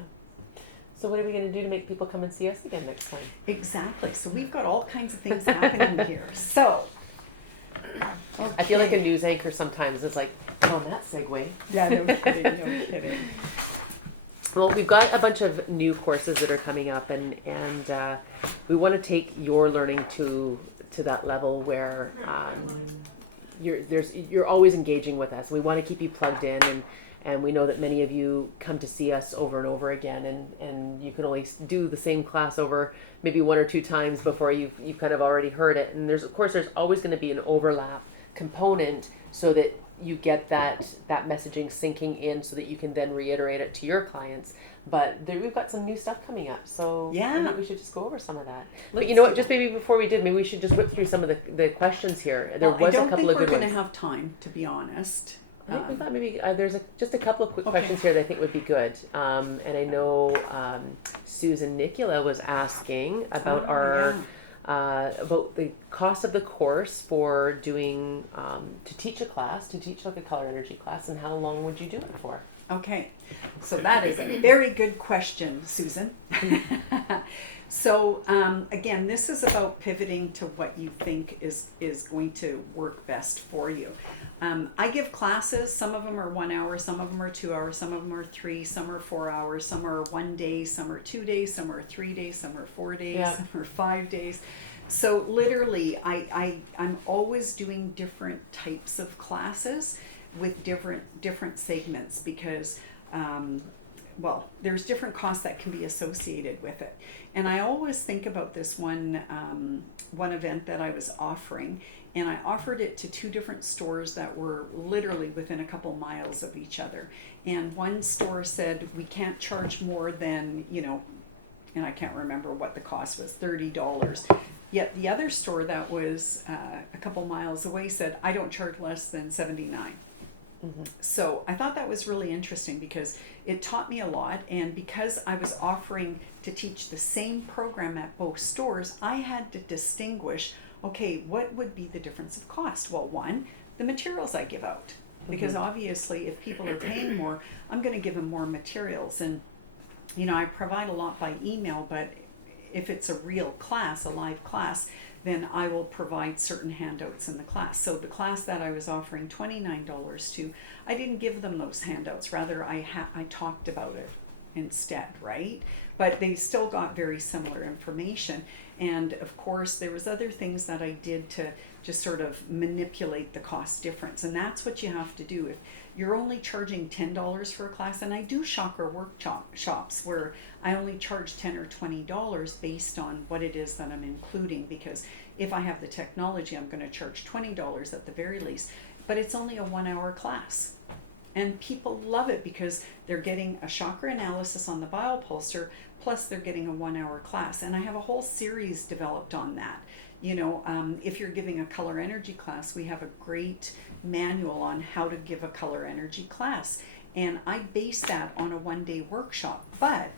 So what are we going to do to make people come and see us again next time? Exactly. So we've got all kinds of things happening here. So I feel like a Okay. news anchor sometimes is like, on that segue. Yeah, no kidding, no kidding. Well, we've got a bunch of new courses that are coming up, and we want to take your learning to that level where you're always engaging with us. We want to keep you plugged in, and we know that many of you come to see us over and over again, and you can only do the same class over maybe 1 or 2 times before you've kind of already heard it. And there's always going to be an overlap component so that you get that messaging sinking in so that you can then reiterate it to your clients. But we've got some new stuff coming up, so Yeah. I think we should just go over some of that. But Let's you know what, do just maybe before we did, maybe we should just whip through some of the questions here. There Well, was I don't a couple think of we're good going ones. to have time, to be honest. I think we thought maybe there's just a couple of quick Okay. questions here that I think would be good. And I know Susan Nicula was asking about about the cost of the course for doing to teach like a color energy class, and how long would you do it for? Okay, so that is a very good question, Susan. So again, this is about pivoting to what you think is going to work best for you. I give classes. Some of them are 1 hour, some of them are 2 hours, some of them are 3, some are 4 hours, some are 1 day, some are 2 days, some are 3 days, some are 4 days, Yeah. some are 5 days. So literally, I'm always doing different types of classes with different segments because well, there's different costs that can be associated with it. And I always think about this one event that I was offering, and I offered it to 2 different stores that were literally within a couple miles of each other. And one store said, we can't charge more than, and I can't remember what the cost was, $30. Yet the other store that was a couple miles away said, I don't charge less than $79. Mm-hmm. So I thought that was really interesting because it taught me a lot, and because I was offering to teach the same program at both stores, I had to distinguish, okay, what would be the difference of cost? Well, one, the materials I give out, because obviously if people are paying more, I'm going to give them more materials. And I provide a lot by email, but if it's a real class, a live class, then I will provide certain handouts in the class. So the class that I was offering $29 to, I didn't give them those handouts. Rather, I talked about it instead, right? But they still got very similar information. And of course, there was other things that I did to just sort of manipulate the cost difference. And that's what you have to do. If you're only charging $10 for a class, and I do chakra workshops where I only charge $10 or $20 based on what it is that I'm including, because if I have the technology, I'm going to charge $20 at the very least, but it's only a 1 hour class. And people love it because they're getting a chakra analysis on the biopulsar, plus they're getting a 1 hour class. And I have a whole series developed on that. If you're giving a color energy class, we have a great manual on how to give a color energy class. And I base that on a 1 day workshop. But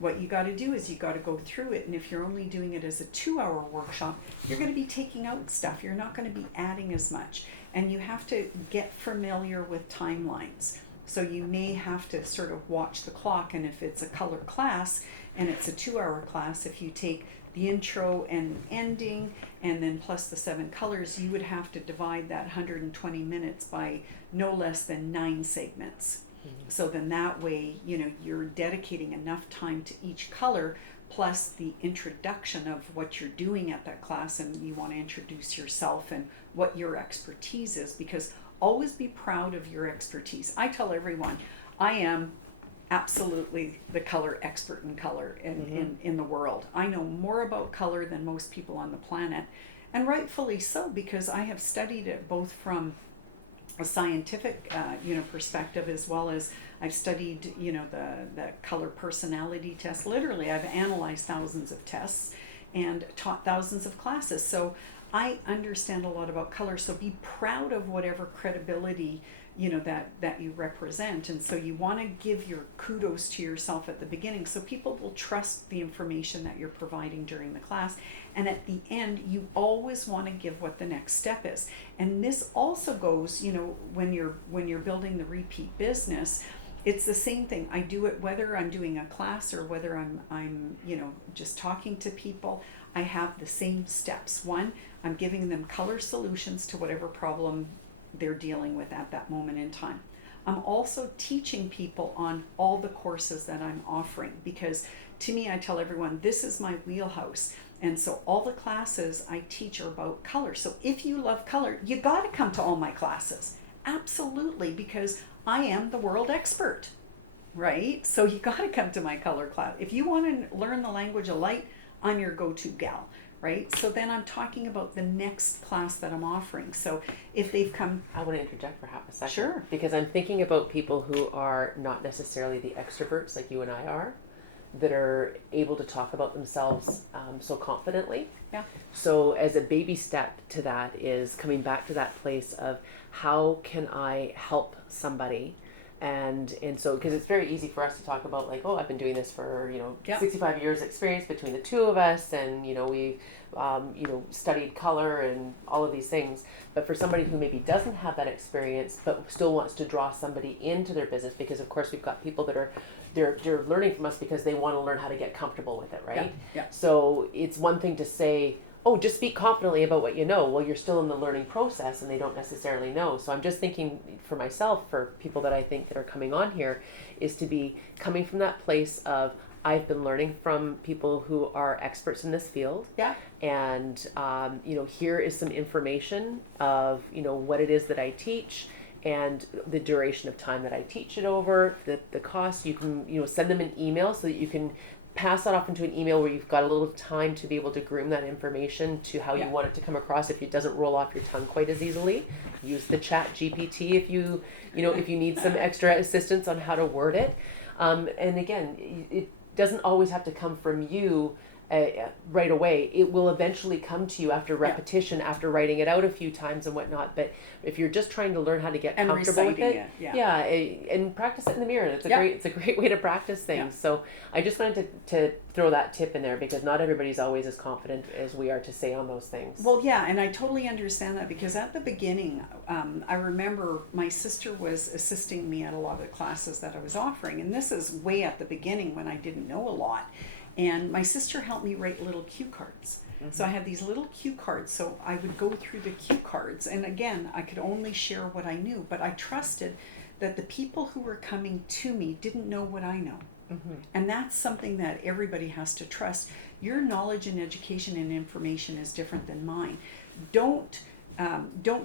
what you got to do is you got to go through it. And if you're only doing it as a 2 hour workshop, you're going to be taking out stuff. You're not going to be adding as much. And you have to get familiar with timelines. So you may have to sort of watch the clock. And if it's a color class and it's a 2 hour class, if you take the intro and ending and then plus the 7 colors, you would have to divide that 120 minutes by no less than 9 segments. So then that way, you're dedicating enough time to each color, plus the introduction of what you're doing at that class, and you want to introduce yourself and what your expertise is, because always be proud of your expertise. I tell everyone, I am absolutely the color expert in color in the world. I know more about color than most people on the planet, and rightfully so, because I have studied it both from a scientific perspective, as well as I've studied the color personality test. Literally, I've analyzed thousands of tests and taught thousands of classes, so I understand a lot about color. So be proud of whatever credibility that you represent. And so you want to give your kudos to yourself at the beginning, so people will trust the information that you're providing during the class. And at the end, you always want to give what the next step is. And this also goes, when you're building the repeat business, It's the same thing. I do it whether I'm doing a class or whether I'm just talking to people. I have the same steps. One, I'm giving them color solutions to whatever problem they're dealing with at that moment in time. I'm also teaching people on all the courses that I'm offering, because to me, I tell everyone, this is my wheelhouse. And so all the classes I teach are about color. So if you love color, you got to come to all my classes. Absolutely, because I am the world expert, right? So you got to come to my color class. If you want to learn the language of light, I'm your go-to gal, right? So then I'm talking about the next class that I'm offering. So if they've come... I want to interject for half a second. Sure. Because I'm thinking about people who are not necessarily the extroverts like you and I are, that are able to talk about themselves so confidently. Yeah. So as a baby step to that is coming back to that place of how can I help somebody, and so because it's very easy for us to talk about like, oh, I've been doing this for 65 years experience between the two of us, and we've studied color and all of these things. But for somebody who maybe doesn't have that experience but still wants to draw somebody into their business, because of course we've got people that are they're learning from us because they want to learn how to get comfortable with it, right? Yeah. So it's one thing to say, oh, just speak confidently about what you know. Well, you're still in the learning process and they don't necessarily know. So I'm just thinking for myself, for people that I think that are coming on here, is to be coming from that place of, I've been learning from people who are experts in this field. Yeah. And, here is some information of, what it is that I teach, and the duration of time that I teach it over, the cost. You can, send them an email so that you can pass that off into an email where you've got a little time to be able to groom that information to how you want it to come across. If it doesn't roll off your tongue quite as easily, use the chat GPT if you need some extra assistance on how to word it. And again, it doesn't always have to come from you right away. It will eventually come to you after repetition, after writing it out a few times and whatnot. But if you're just trying to learn how to get And comfortable with it, reciting and practice it in the mirror. It's a great way to practice things. Yeah. So I just wanted to throw that tip in there, because not everybody's always as confident as we are to say on those things. Well, yeah, and I totally understand that, because at the beginning, I remember my sister was assisting me at a lot of the classes that I was offering, and this is way at the beginning when I didn't know a lot. And my sister helped me write little cue cards. Mm-hmm. So I had these little cue cards. So I would go through the cue cards. And again, I could only share what I knew. But I trusted that the people who were coming to me didn't know what I know. Mm-hmm. And that's something that everybody has to trust. Your knowledge and education and information is different than mine. Don't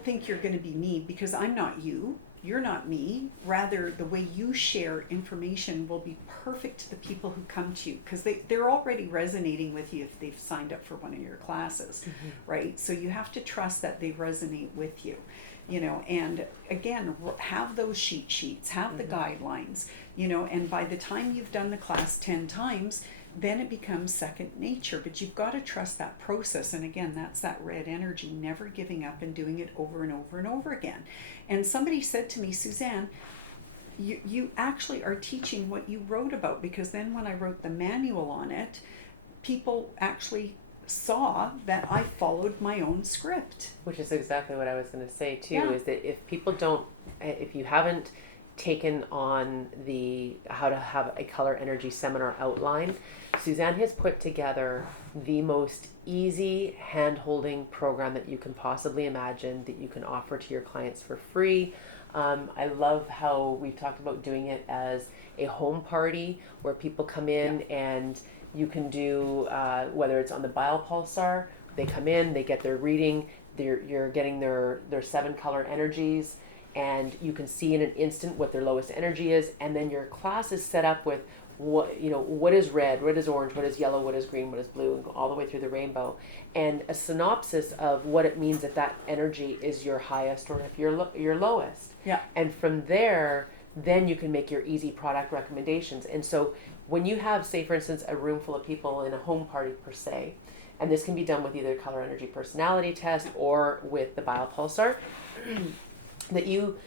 think you're going to be me, because I'm not you. You're not me. Rather, the way you share information will be perfect to the people who come to you, because they're already resonating with you if they've signed up for one of your classes, right? So you have to trust that they resonate with you, and again, have those sheets, have the guidelines, and by the time you've done the class 10 times, then it becomes second nature. But you've got to trust that process. And again, that's that red energy, never giving up and doing it over and over and over again. And somebody said to me, Suzanne, you actually are teaching what you wrote about, because then when I wrote the manual on it, people actually saw that I followed my own script. Which is exactly what I was going to say too, Yeah. is that if you haven't taken on the how to have a color energy seminar outline, Suzanne has put together the most easy hand-holding program that you can possibly imagine, that you can offer to your clients for free. I love how we've talked about doing it as a home party where people come in and you can do, whether it's on the biopulsar, they come in, they get their reading, you're getting their 7 color energies, and you can see in an instant what their lowest energy is, and then your class is set up with what is red, what is orange, what is yellow, what is green, what is blue, and all the way through the rainbow, and a synopsis of what it means if that energy is your highest or if your lowest. Yeah. And from there, then you can make your easy product recommendations. And so when you have, say for instance, a room full of people in a home party per se, and this can be done with either color energy personality test or with the biopulsar, that you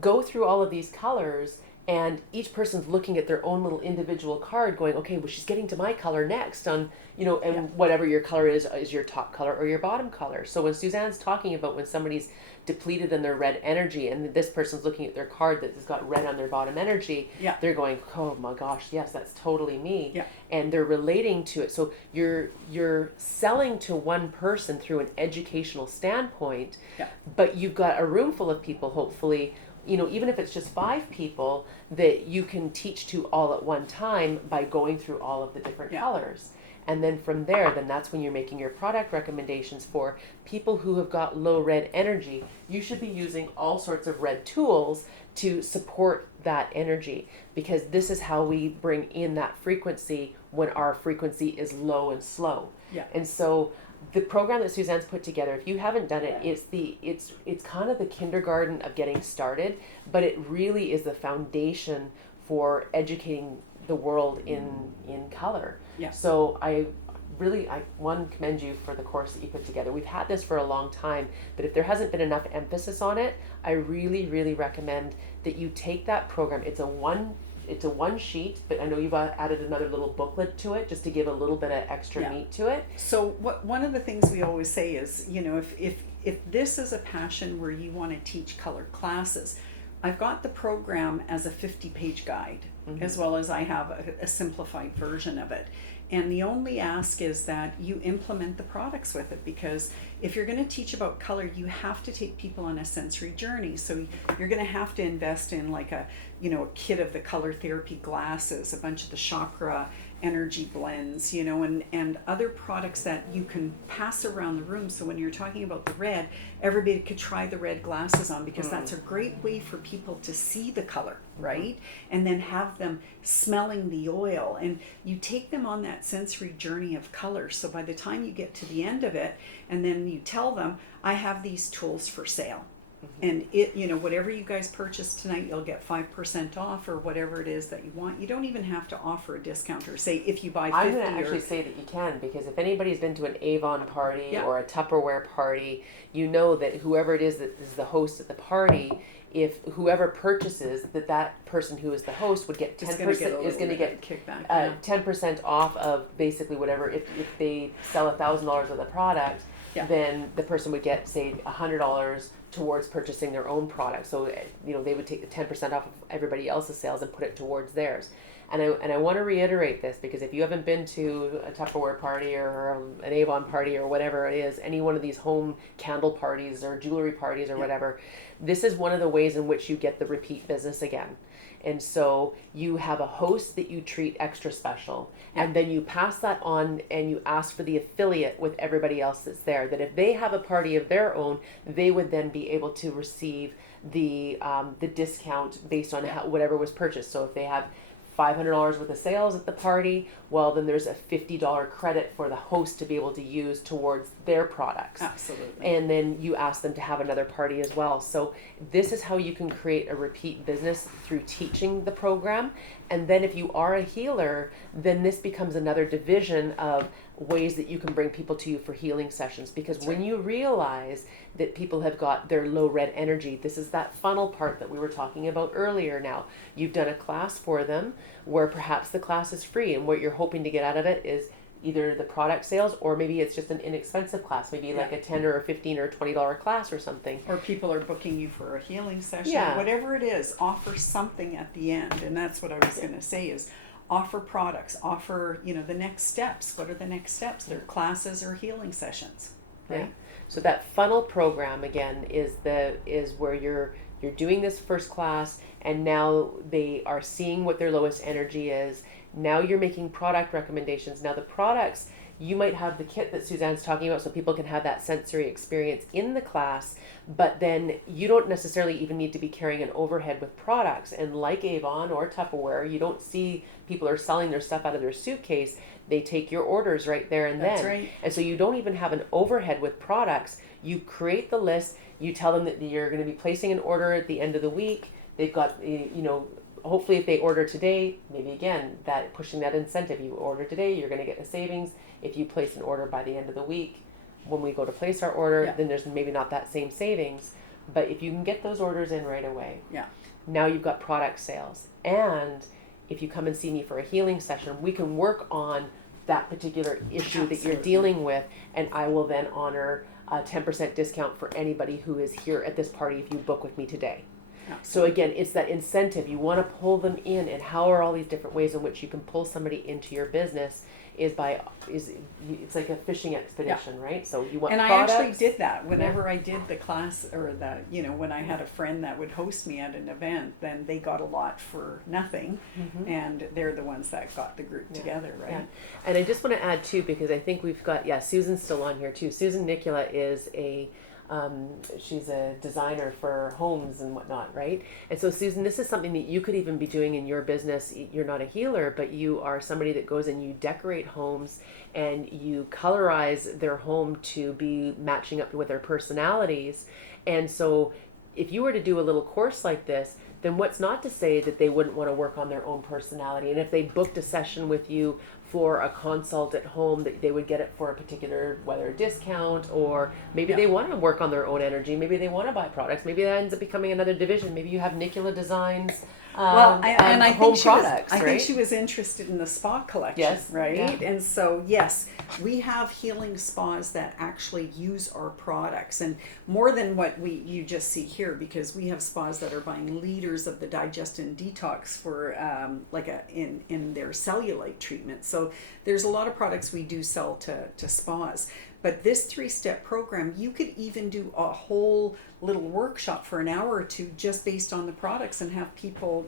go through all of these colors and each person's looking at their own little individual card going, okay, well, she's getting to my color next on, and whatever your color is your top color or your bottom color. So when Suzanne's talking about when somebody's depleted in their red energy and this person's looking at their card that has got red on their bottom energy, they're going, oh my gosh, yes, that's totally me. And they're relating to it. So you're selling to one person through an educational standpoint, but you've got a room full of people, hopefully, even if it's just 5 people that you can teach to all at one time by going through all of the different colors. And then from there, then that's when you're making your product recommendations for people who have got low red energy. You should be using all sorts of red tools to support that energy, because this is how we bring in that frequency when our frequency is low and slow. And so the program that Suzanne's put together, if you haven't done it, it's kind of the kindergarten of getting started, but it really is the foundation for educating the world in color. So I commend you for the course that you put together. We've had this for a long time, but if there hasn't been enough emphasis on it, I really, really recommend that you take that program. It's a one sheet, but I know you've added another little booklet to it just to give a little bit of extra meat to it. So one of the things we always say is, if this is a passion where you want to teach color classes, I've got the program as a 50-page guide, as well as I have a simplified version of it. And the only ask is that you implement the products with it, because if you're going to teach about color, you have to take people on a sensory journey. So you're going to have to invest in like a kit of the color therapy glasses, a bunch of the chakra energy blends, and other products that you can pass around the room. So when you're talking about the red, everybody could try the red glasses on, because that's a great way for people to see the color, right? And then have them smelling the oil, and you take them on that sensory journey of color. So by the time you get to the end of it, and then you tell them, I have these tools for sale. And whatever you guys purchase tonight, you'll get 5% off, or whatever it is that you want. You don't even have to offer a discount, or say if you buy 50. I'm going to actually say that you can, because if anybody's been to an Avon party or a Tupperware party, you know that whoever it is that is the host at the party, if whoever purchases, that person who is the host would get 10% is going to get kickback, 10% off of basically whatever. If they sell $1,000 of the product, then the person would get, say, $100 towards purchasing their own product. So they would take the 10% off of everybody else's sales and put it towards theirs. And I want to reiterate this, because if you haven't been to a Tupperware party or an Avon party or whatever it is, any one of these home candle parties or jewelry parties or whatever, this is one of the ways in which you get the repeat business again. And so you have a host that you treat extra special, and then you pass that on and you ask for the affiliate with everybody else that's there, that if they have a party of their own, they would then be able to receive the discount based on whatever was purchased. So if they have $500 worth of sales at the party, well, then there's a $50 credit for the host to be able to use towards their products. Absolutely. And then you ask them to have another party as well. So this is how you can create a repeat business, through teaching the program. And then if you are a healer, then this becomes another division of ways that you can bring people to you for healing sessions. Because when you realize that people have got their low red energy, this is that funnel part that we were talking about earlier. Now you've done a class for them where perhaps the class is free, and what you're hoping to get out of it is either the product sales, or maybe it's just an inexpensive class, maybe like a $10 or a $15 or $20 class or something. Or people are booking you for a healing session. Yeah. Whatever it is, offer something at the end. And that's what I was going to say is, offer products, offer, the next steps. What are the next steps? They're classes or healing sessions, right? Yeah. So that funnel program again is where you're doing this first class, and now they are seeing what their lowest energy is. Now you're making product recommendations. Now the products, you might have the kit that Suzanne's talking about, so people can have that sensory experience in the class, but then you don't necessarily even need to be carrying an overhead with products. And like Avon or Tupperware, you don't see people are selling their stuff out of their suitcase. They take your orders right there and then. That's right. And so you don't even have an overhead with products. You create the list, you tell them that you're going to be placing an order at the end of the week. They've got, hopefully if they order today, maybe again, that pushing that incentive, you order today, you're going to get a savings. If you place an order by the end of the week, when we go to place our order, then there's maybe not that same savings. But if you can get those orders in right away, Now you've got product sales. And if you come and see me for a healing session, we can work on that particular issue that you're dealing with, and I will then honor a 10% discount for anybody who is here at this party if you book with me today. So again, it's that incentive. You want to pull them in, and how are all these different ways in which you can pull somebody into your business it's like a fishing expedition, right? So you want products. I actually did that whenever I did the class, or when I had a friend that would host me at an event, then they got a lot for nothing, and they're the ones that got the group together, right? Yeah. And I just want to add too, because I think we've got, Susan's still on here too. Susan Nicola is she's a designer for homes and whatnot, right? And so Susan, this is something that you could even be doing in your business. You're not a healer, but you are somebody that goes and you decorate homes and you colorize their home to be matching up with their personalities. And so if you were to do a little course like this, then what's not to say that they wouldn't want to work on their own personality? And if they booked a session with you for a consult at home, that they would get it for a particular, whether a discount, or maybe they want to work on their own energy. Maybe they want to buy products. Maybe that ends up becoming another division. Maybe you have Nicola Designs. I home think products. I think she was interested in the spa collection, right? Yeah. And so yes, we have healing spas that actually use our products, and more than what you just see here, because we have spas that are buying liters of the digest and detox for in their cellulite treatment. So there's a lot of products we do sell to spas. But this 3-step program, you could even do a whole little workshop for an hour or two just based on the products, and have people,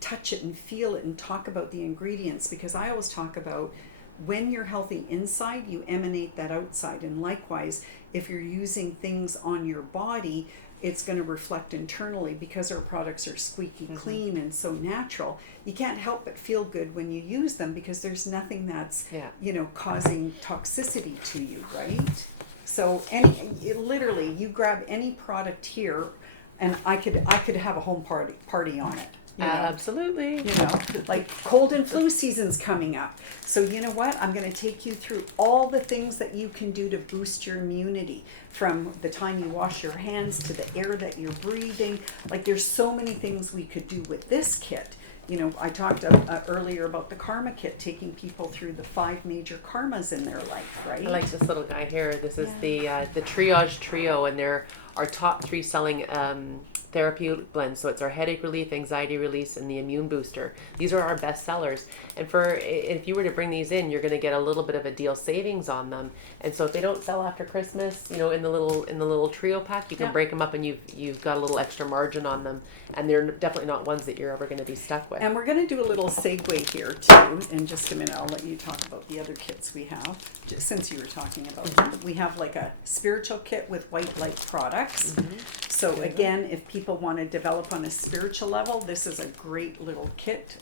touch it and feel it and talk about the ingredients. Because I always talk about, when you're healthy inside, you emanate that outside. And likewise, if you're using things on your body, it's going to reflect internally, because our products are squeaky clean and so natural. You can't help but feel good when you use them, because there's nothing that's causing toxicity to you, right? So literally, you grab any product here, and I could have a home party on it. Absolutely. Like cold and flu season's coming up. So you know what? I'm going to take you through all the things that you can do to boost your immunity, from the time you wash your hands to the air that you're breathing. Like, there's so many things we could do with this kit. I talked earlier about the karma kit, taking people through the 5 major karmas in their life, right? I like this little guy here. This is the Triage Trio, and they're our top 3 selling therapeutic blends. So it's our headache relief, anxiety release, and the immune booster. These are our best sellers. And if you were to bring these in, you're going to get a little bit of a deal savings on them. And so if they don't sell after Christmas, in the little trio pack, you can break them up, and you've got a little extra margin on them. And they're definitely not ones that you're ever going to be stuck with. And we're going to do a little segue here too. In just a minute, I'll let you talk about the other kits we have, just since you were talking about them. We have like a spiritual kit with white light products. So again, if people want to develop on a spiritual level, this is a great little kit,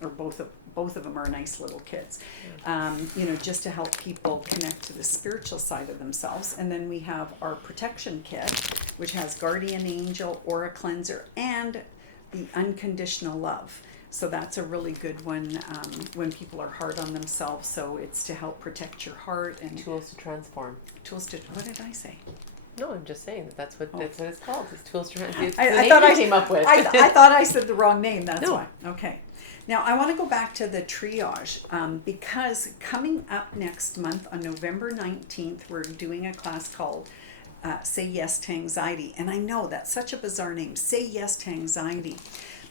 or both of them are nice little kits, just to help people connect to the spiritual side of themselves. And then we have our protection kit, which has guardian angel, aura cleanser, and the unconditional love. So that's a really good one when people are hard on themselves. So it's to help protect your heart and tools to transform. What did I say? No, I'm just saying that's what it's called. It's tools to transform. I thought I came up with. I thought I said the wrong name. That's why. Okay. Now I want to go back to the triage, because coming up next month on November 19th, we're doing a class called Say Yes to Anxiety. And I know that's such a bizarre name, Say Yes to Anxiety.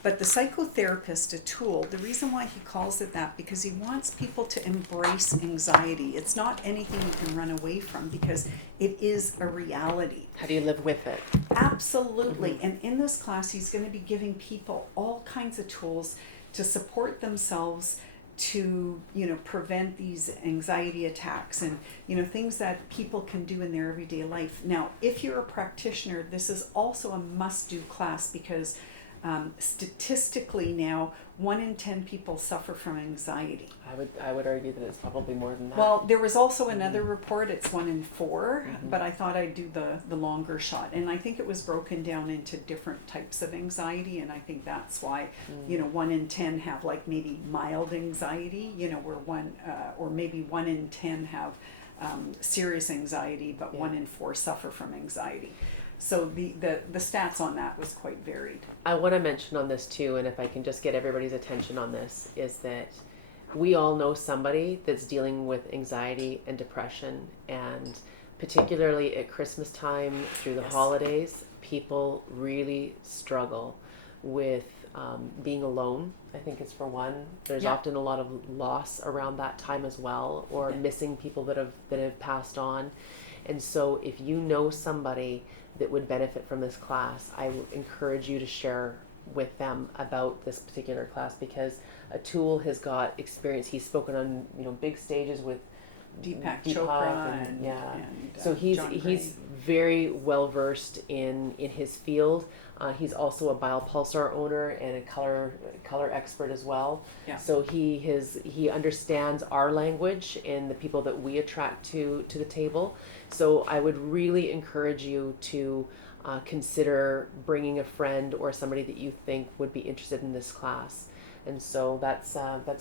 But the psychotherapist, Atul, the reason why he calls it that, because he wants people to embrace anxiety. It's not anything you can run away from, because it is a reality. How do you live with it? Absolutely. And in this class, he's going to be giving people all kinds of tools to support themselves, to prevent these anxiety attacks, and things that people can do in their everyday life. Now, if you're a practitioner, this is also a must-do class, because statistically now, 1 in 10 people suffer from anxiety. I would argue that it's probably more than that. Well, there was also another report, it's 1 in 4, but I thought I'd do the longer shot. And I think it was broken down into different types of anxiety, and I think that's why, 1 in 10 have like maybe mild anxiety, or maybe 1 in 10 have serious anxiety, but 1 in 4 suffer from anxiety. So the stats on that was quite varied. I want to mention on this too, and if I can just get everybody's attention on this, is that we all know somebody that's dealing with anxiety and depression, and particularly at Christmas time through the Yes. holidays, people really struggle with being alone. I think it's for one. There's Yeah. often a lot of loss around that time as well, or Yeah. missing people that have passed on. And so if you know somebody that would benefit from this class, I would encourage you to share with them about this particular class, because Atul has got experience. He's spoken on big stages with Deepak Chopra and so he's John he's Gray. very well versed in his field. He's also a biopulsar owner and a color expert as well. Yeah. So he understands our language and the people that we attract to the table. So I would really encourage you to consider bringing a friend or somebody that you think would be interested in this class. And so that's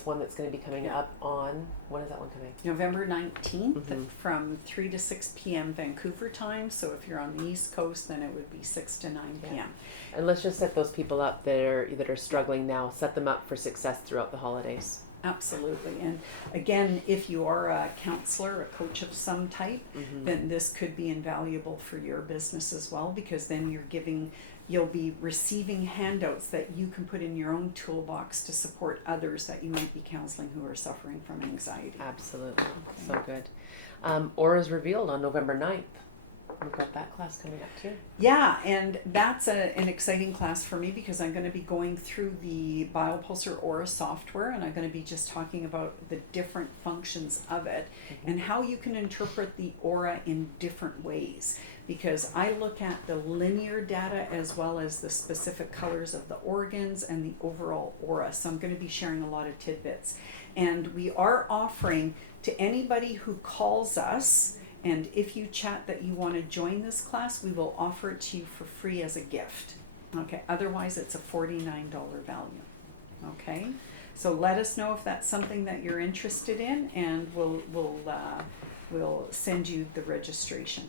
one that's going to be coming up on, when is that one coming? November 19th Mhm. from 3 to 6 p.m. Vancouver time. So if you're on the East Coast, then it would be 6 to 9 p.m. And let's just set those people up that are struggling now. Set them up for success throughout the holidays. Absolutely. And again, if you are a counselor, a coach of some type, then this could be invaluable for your business as well, because then you'll be receiving handouts that you can put in your own toolbox to support others that you might be counseling who are suffering from anxiety. Absolutely. So good. Aura's revealed on November 9th. We've got that class coming up too. Yeah, and that's an exciting class for me, because I'm going to be going through the Biopulsar Aura software, and I'm going to be just talking about the different functions of it and how you can interpret the aura in different ways. Because I look at the linear data as well as the specific colors of the organs and the overall aura. So I'm going to be sharing a lot of tidbits. And we are offering to anybody who calls us, and if you chat that you want to join this class, we will offer it to you for free as a gift. Okay, otherwise it's a $49 value. Okay, so let us know if that's something that you're interested in, and we'll send you the registration.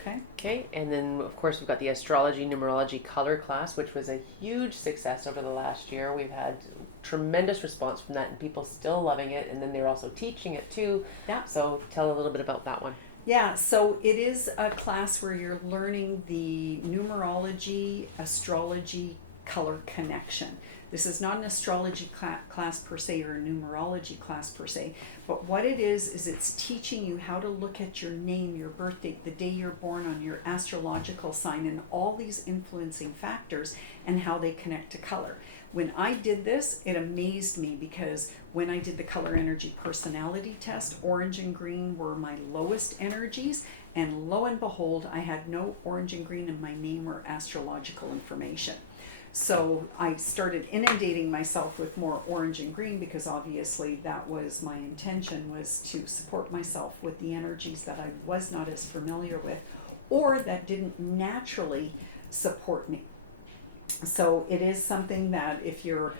Okay. Okay, and then of course we've got the astrology numerology color class, which was a huge success over the last year. We've had tremendous response from that, and people still loving it, and then they're also teaching it too. Yeah. So tell a little bit about that one. Yeah, so it is a class where you're learning the numerology, astrology, color connection. This is not an astrology class per se, or a numerology class per se, but what it is it's teaching you how to look at your name, your birth date, the day you're born on, your astrological sign, and all these influencing factors and how they connect to color. When I did this, it amazed me, because when I did the color energy personality test, orange and green were my lowest energies, and lo and behold, I had no orange and green in my name or astrological information. So I started inundating myself with more orange and green, because obviously that was my intention, was to support myself with the energies that I was not as familiar with, or that didn't naturally support me. So it is something that if you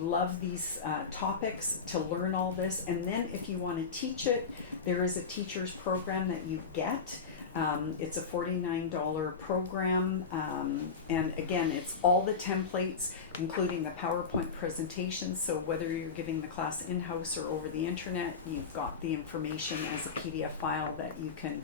love these topics, to learn all this, and then if you want to teach it, there is a teacher's program that you get. It's a $49 program, and again, it's all the templates, including the PowerPoint presentations. So whether you're giving the class in-house or over the internet, you've got the information as a PDF file that you can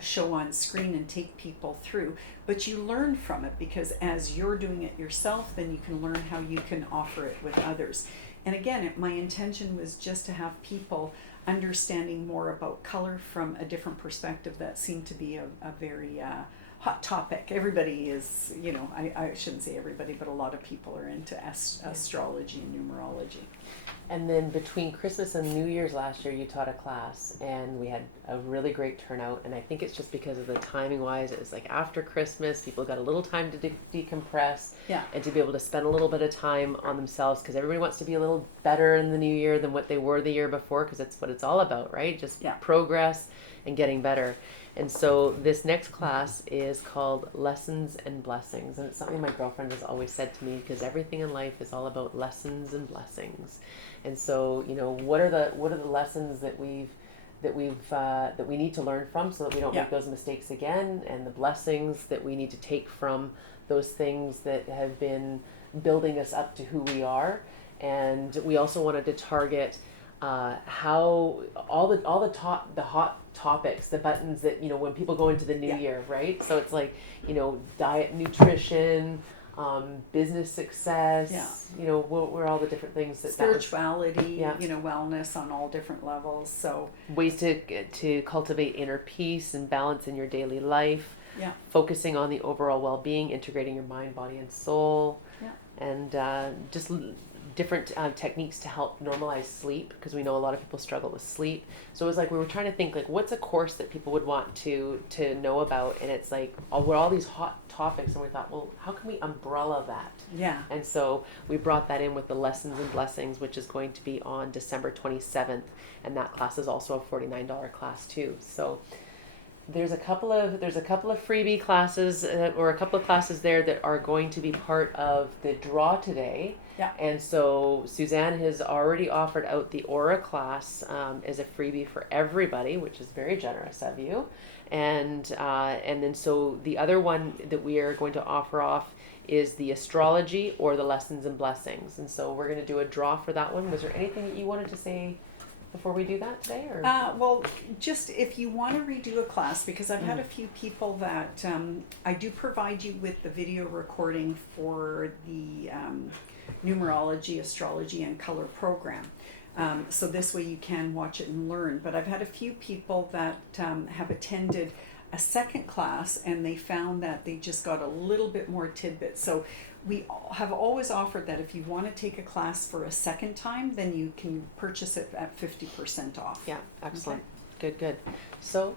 show on screen and take people through. But you learn from it, because as you're doing it yourself, then you can learn how you can offer it with others. And again, my intention was just to have people understanding more about color from a different perspective. That seemed to be a very hot topic. Everybody is, I shouldn't say everybody, but a lot of people are into astrology and numerology. And then between Christmas and New Year's last year, you taught a class, and we had a really great turnout. And I think it's just because of the timing wise. It was like after Christmas, people got a little time to decompress, and to be able to spend a little bit of time on themselves, because everybody wants to be a little better in the new year than what they were the year before, because that's what it's all about, right? Just progress and getting better. And so this next class is called Lessons and Blessings, and it's something my girlfriend has always said to me, because everything in life is all about lessons and blessings. And so, what are the lessons that we've that we need to learn from, so that we don't Yeah. make those mistakes again, and the blessings that we need to take from those things that have been building us up to who we are. And we also wanted to target how all the hot topics, the buttons that, when people go into the new Yeah. year, right? So it's like, diet, nutrition, business success, Yeah. where all the different things that was Spirituality, Yeah. Wellness on all different levels. So ways to cultivate inner peace and balance in your daily life. Yeah. Focusing on the overall well-being, integrating your mind, body, and soul. Yeah. And just different techniques to help normalize sleep, because we know a lot of people struggle with sleep. So it was like we were trying to think, like, what's a course that people would want to know about, and it's like all these hot topics, and we thought, well, how can we umbrella that? Yeah. And so we brought that in with the Lessons and Blessings, which is going to be on December 27th, and that class is also a $49 class too. So there's a couple of freebie classes, or a couple of classes there that are going to be part of the draw today. Yeah. And so Suzanne has already offered out the Aura class as a freebie for everybody, which is very generous of you. And then so the other one that we are going to offer off is the Astrology or the Lessons and Blessings. And so we're going to do a draw for that one. Was there anything that you wanted to say before we do that today? Or Well, just if you want to redo a class, because I've had a few people that I do provide you with the video recording for the numerology, astrology, and color program. So this way you can watch it and learn. But I've had a few people that have attended a second class, and they found that they just got a little bit more tidbits. So we have always offered that if you want to take a class for a second time, then you can purchase it at 50% off. Yeah, excellent. Okay. Good. So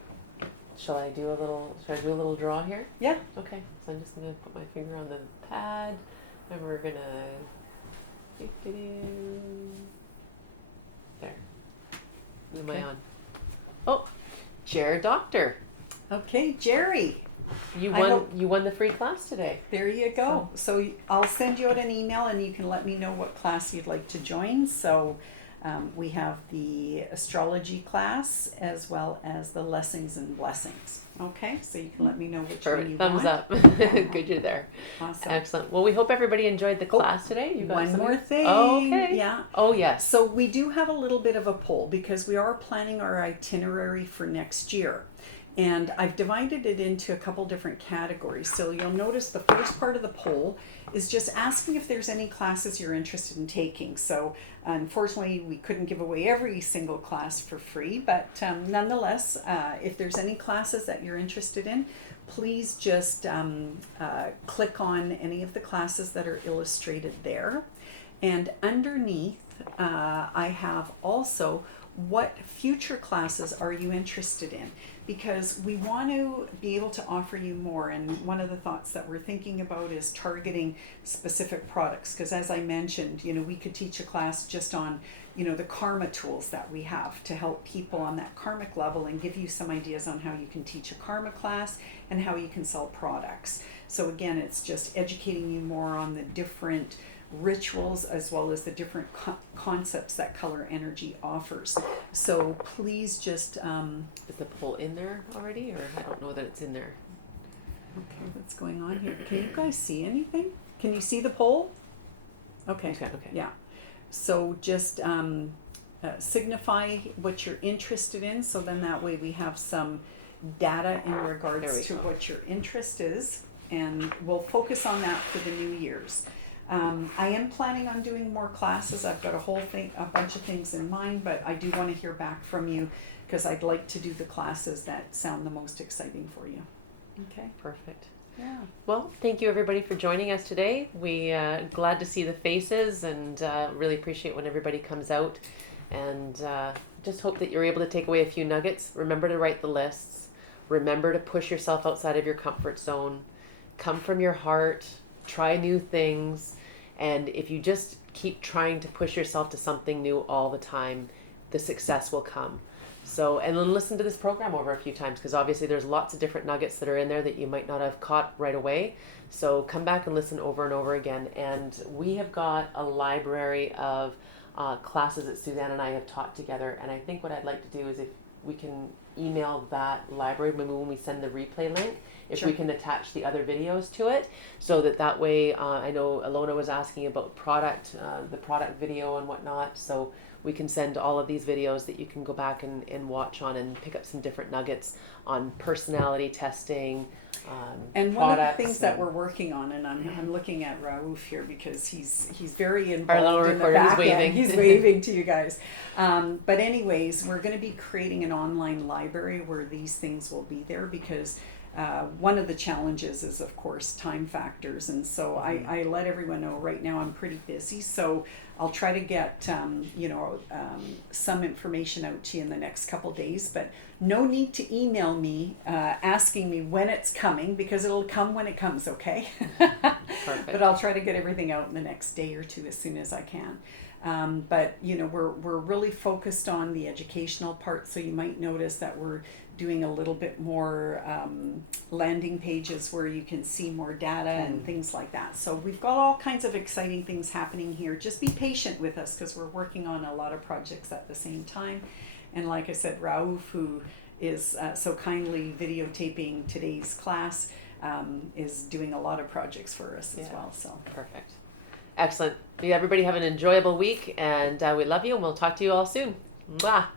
should I do a little draw here? Yeah. Okay. So I'm just gonna put my finger on the pad, and we're gonna stick it in there. Who am I on? Oh, Chair Doctor. Okay, Jerry. You I won. hope- You won the free class today. There you go. So I'll send you out an email, and you can let me know what class you'd like to join. So we have the astrology class as well as the lessons and blessings. Okay, so you can let me know which one you Perfect. Thumbs want. up. Good, you're there. Awesome. Excellent. Well, we hope everybody enjoyed the class today. You got One something? more thing. Oh, okay. Yeah. Oh, yes. So we do have a little bit of a poll because we are planning our itinerary for next year. And I've divided it into a couple different categories. So you'll notice the first part of the poll is just asking if there's any classes you're interested in taking. So unfortunately, we couldn't give away every single class for free, but nonetheless, if there's any classes that you're interested in, please just click on any of the classes that are illustrated there. And underneath, I have also what future classes are you interested in, because we want to be able to offer you more. And one of the thoughts that we're thinking about is targeting specific products, because as I mentioned, we could teach a class just on the karma tools that we have to help people on that karmic level, and give you some ideas on how you can teach a karma class and how you can sell products. So again, it's just educating you more on the different rituals as well as the different concepts that color energy offers. So please just Is the poll in there already, or I don't know that it's in there? okay, what's going on here? Can you guys see anything? Can you see the poll? Okay. Okay. Yeah. So just signify what you're interested in, so then that way we have some data in There regards we to go. what your interest is, and we'll focus on that for the New Year's. I am planning on doing more classes. I've got a bunch of things in mind, but I do want to hear back from you, because I'd like to do the classes that sound the most exciting for you. Okay. Perfect. Yeah. Well, thank you everybody for joining us today. We glad to see the faces, and really appreciate when everybody comes out, and just hope that you're able to take away a few nuggets. Remember to write the lists. Remember to push yourself outside of your comfort zone. Come from your heart. Try new things. And if you just keep trying to push yourself to something new all the time, the success will come. So, and then listen to this program over a few times, because obviously there's lots of different nuggets that are in there that you might not have caught right away. So come back and listen over and over again. And we have got a library of classes that Suzanne and I have taught together. And I think what I'd like to do is if we can email that library, maybe when we send the replay link, if Sure. we can attach the other videos to it, so that way, I know Alona was asking about the product video and whatnot, so we can send all of these videos that you can go back and watch on and pick up some different nuggets on personality testing, And one of the products things that and- we're working on, and I'm looking at Raouf here because he's very Our little involved in the recorder, he's back waving. end. He's waving to you guys. But anyways, we're going to be creating an online library where these things will be there because one of the challenges is, of course, time factors. And so I let everyone know right now I'm pretty busy. So I'll try to get, some information out to you in the next couple days. But no need to email me asking me when it's coming because it'll come when it comes, okay? Perfect. But I'll try to get everything out in the next day or two as soon as I can. But we're really focused on the educational part, so you might notice that we're doing a little bit more landing pages where you can see more data and things like that. So we've got all kinds of exciting things happening here. Just be patient with us because we're working on a lot of projects at the same time. And like I said, Raouf, who is so kindly videotaping today's class, is doing a lot of projects for us as well. So Perfect. Excellent. Everybody have an enjoyable week, and we love you, and we'll talk to you all soon. Mwah.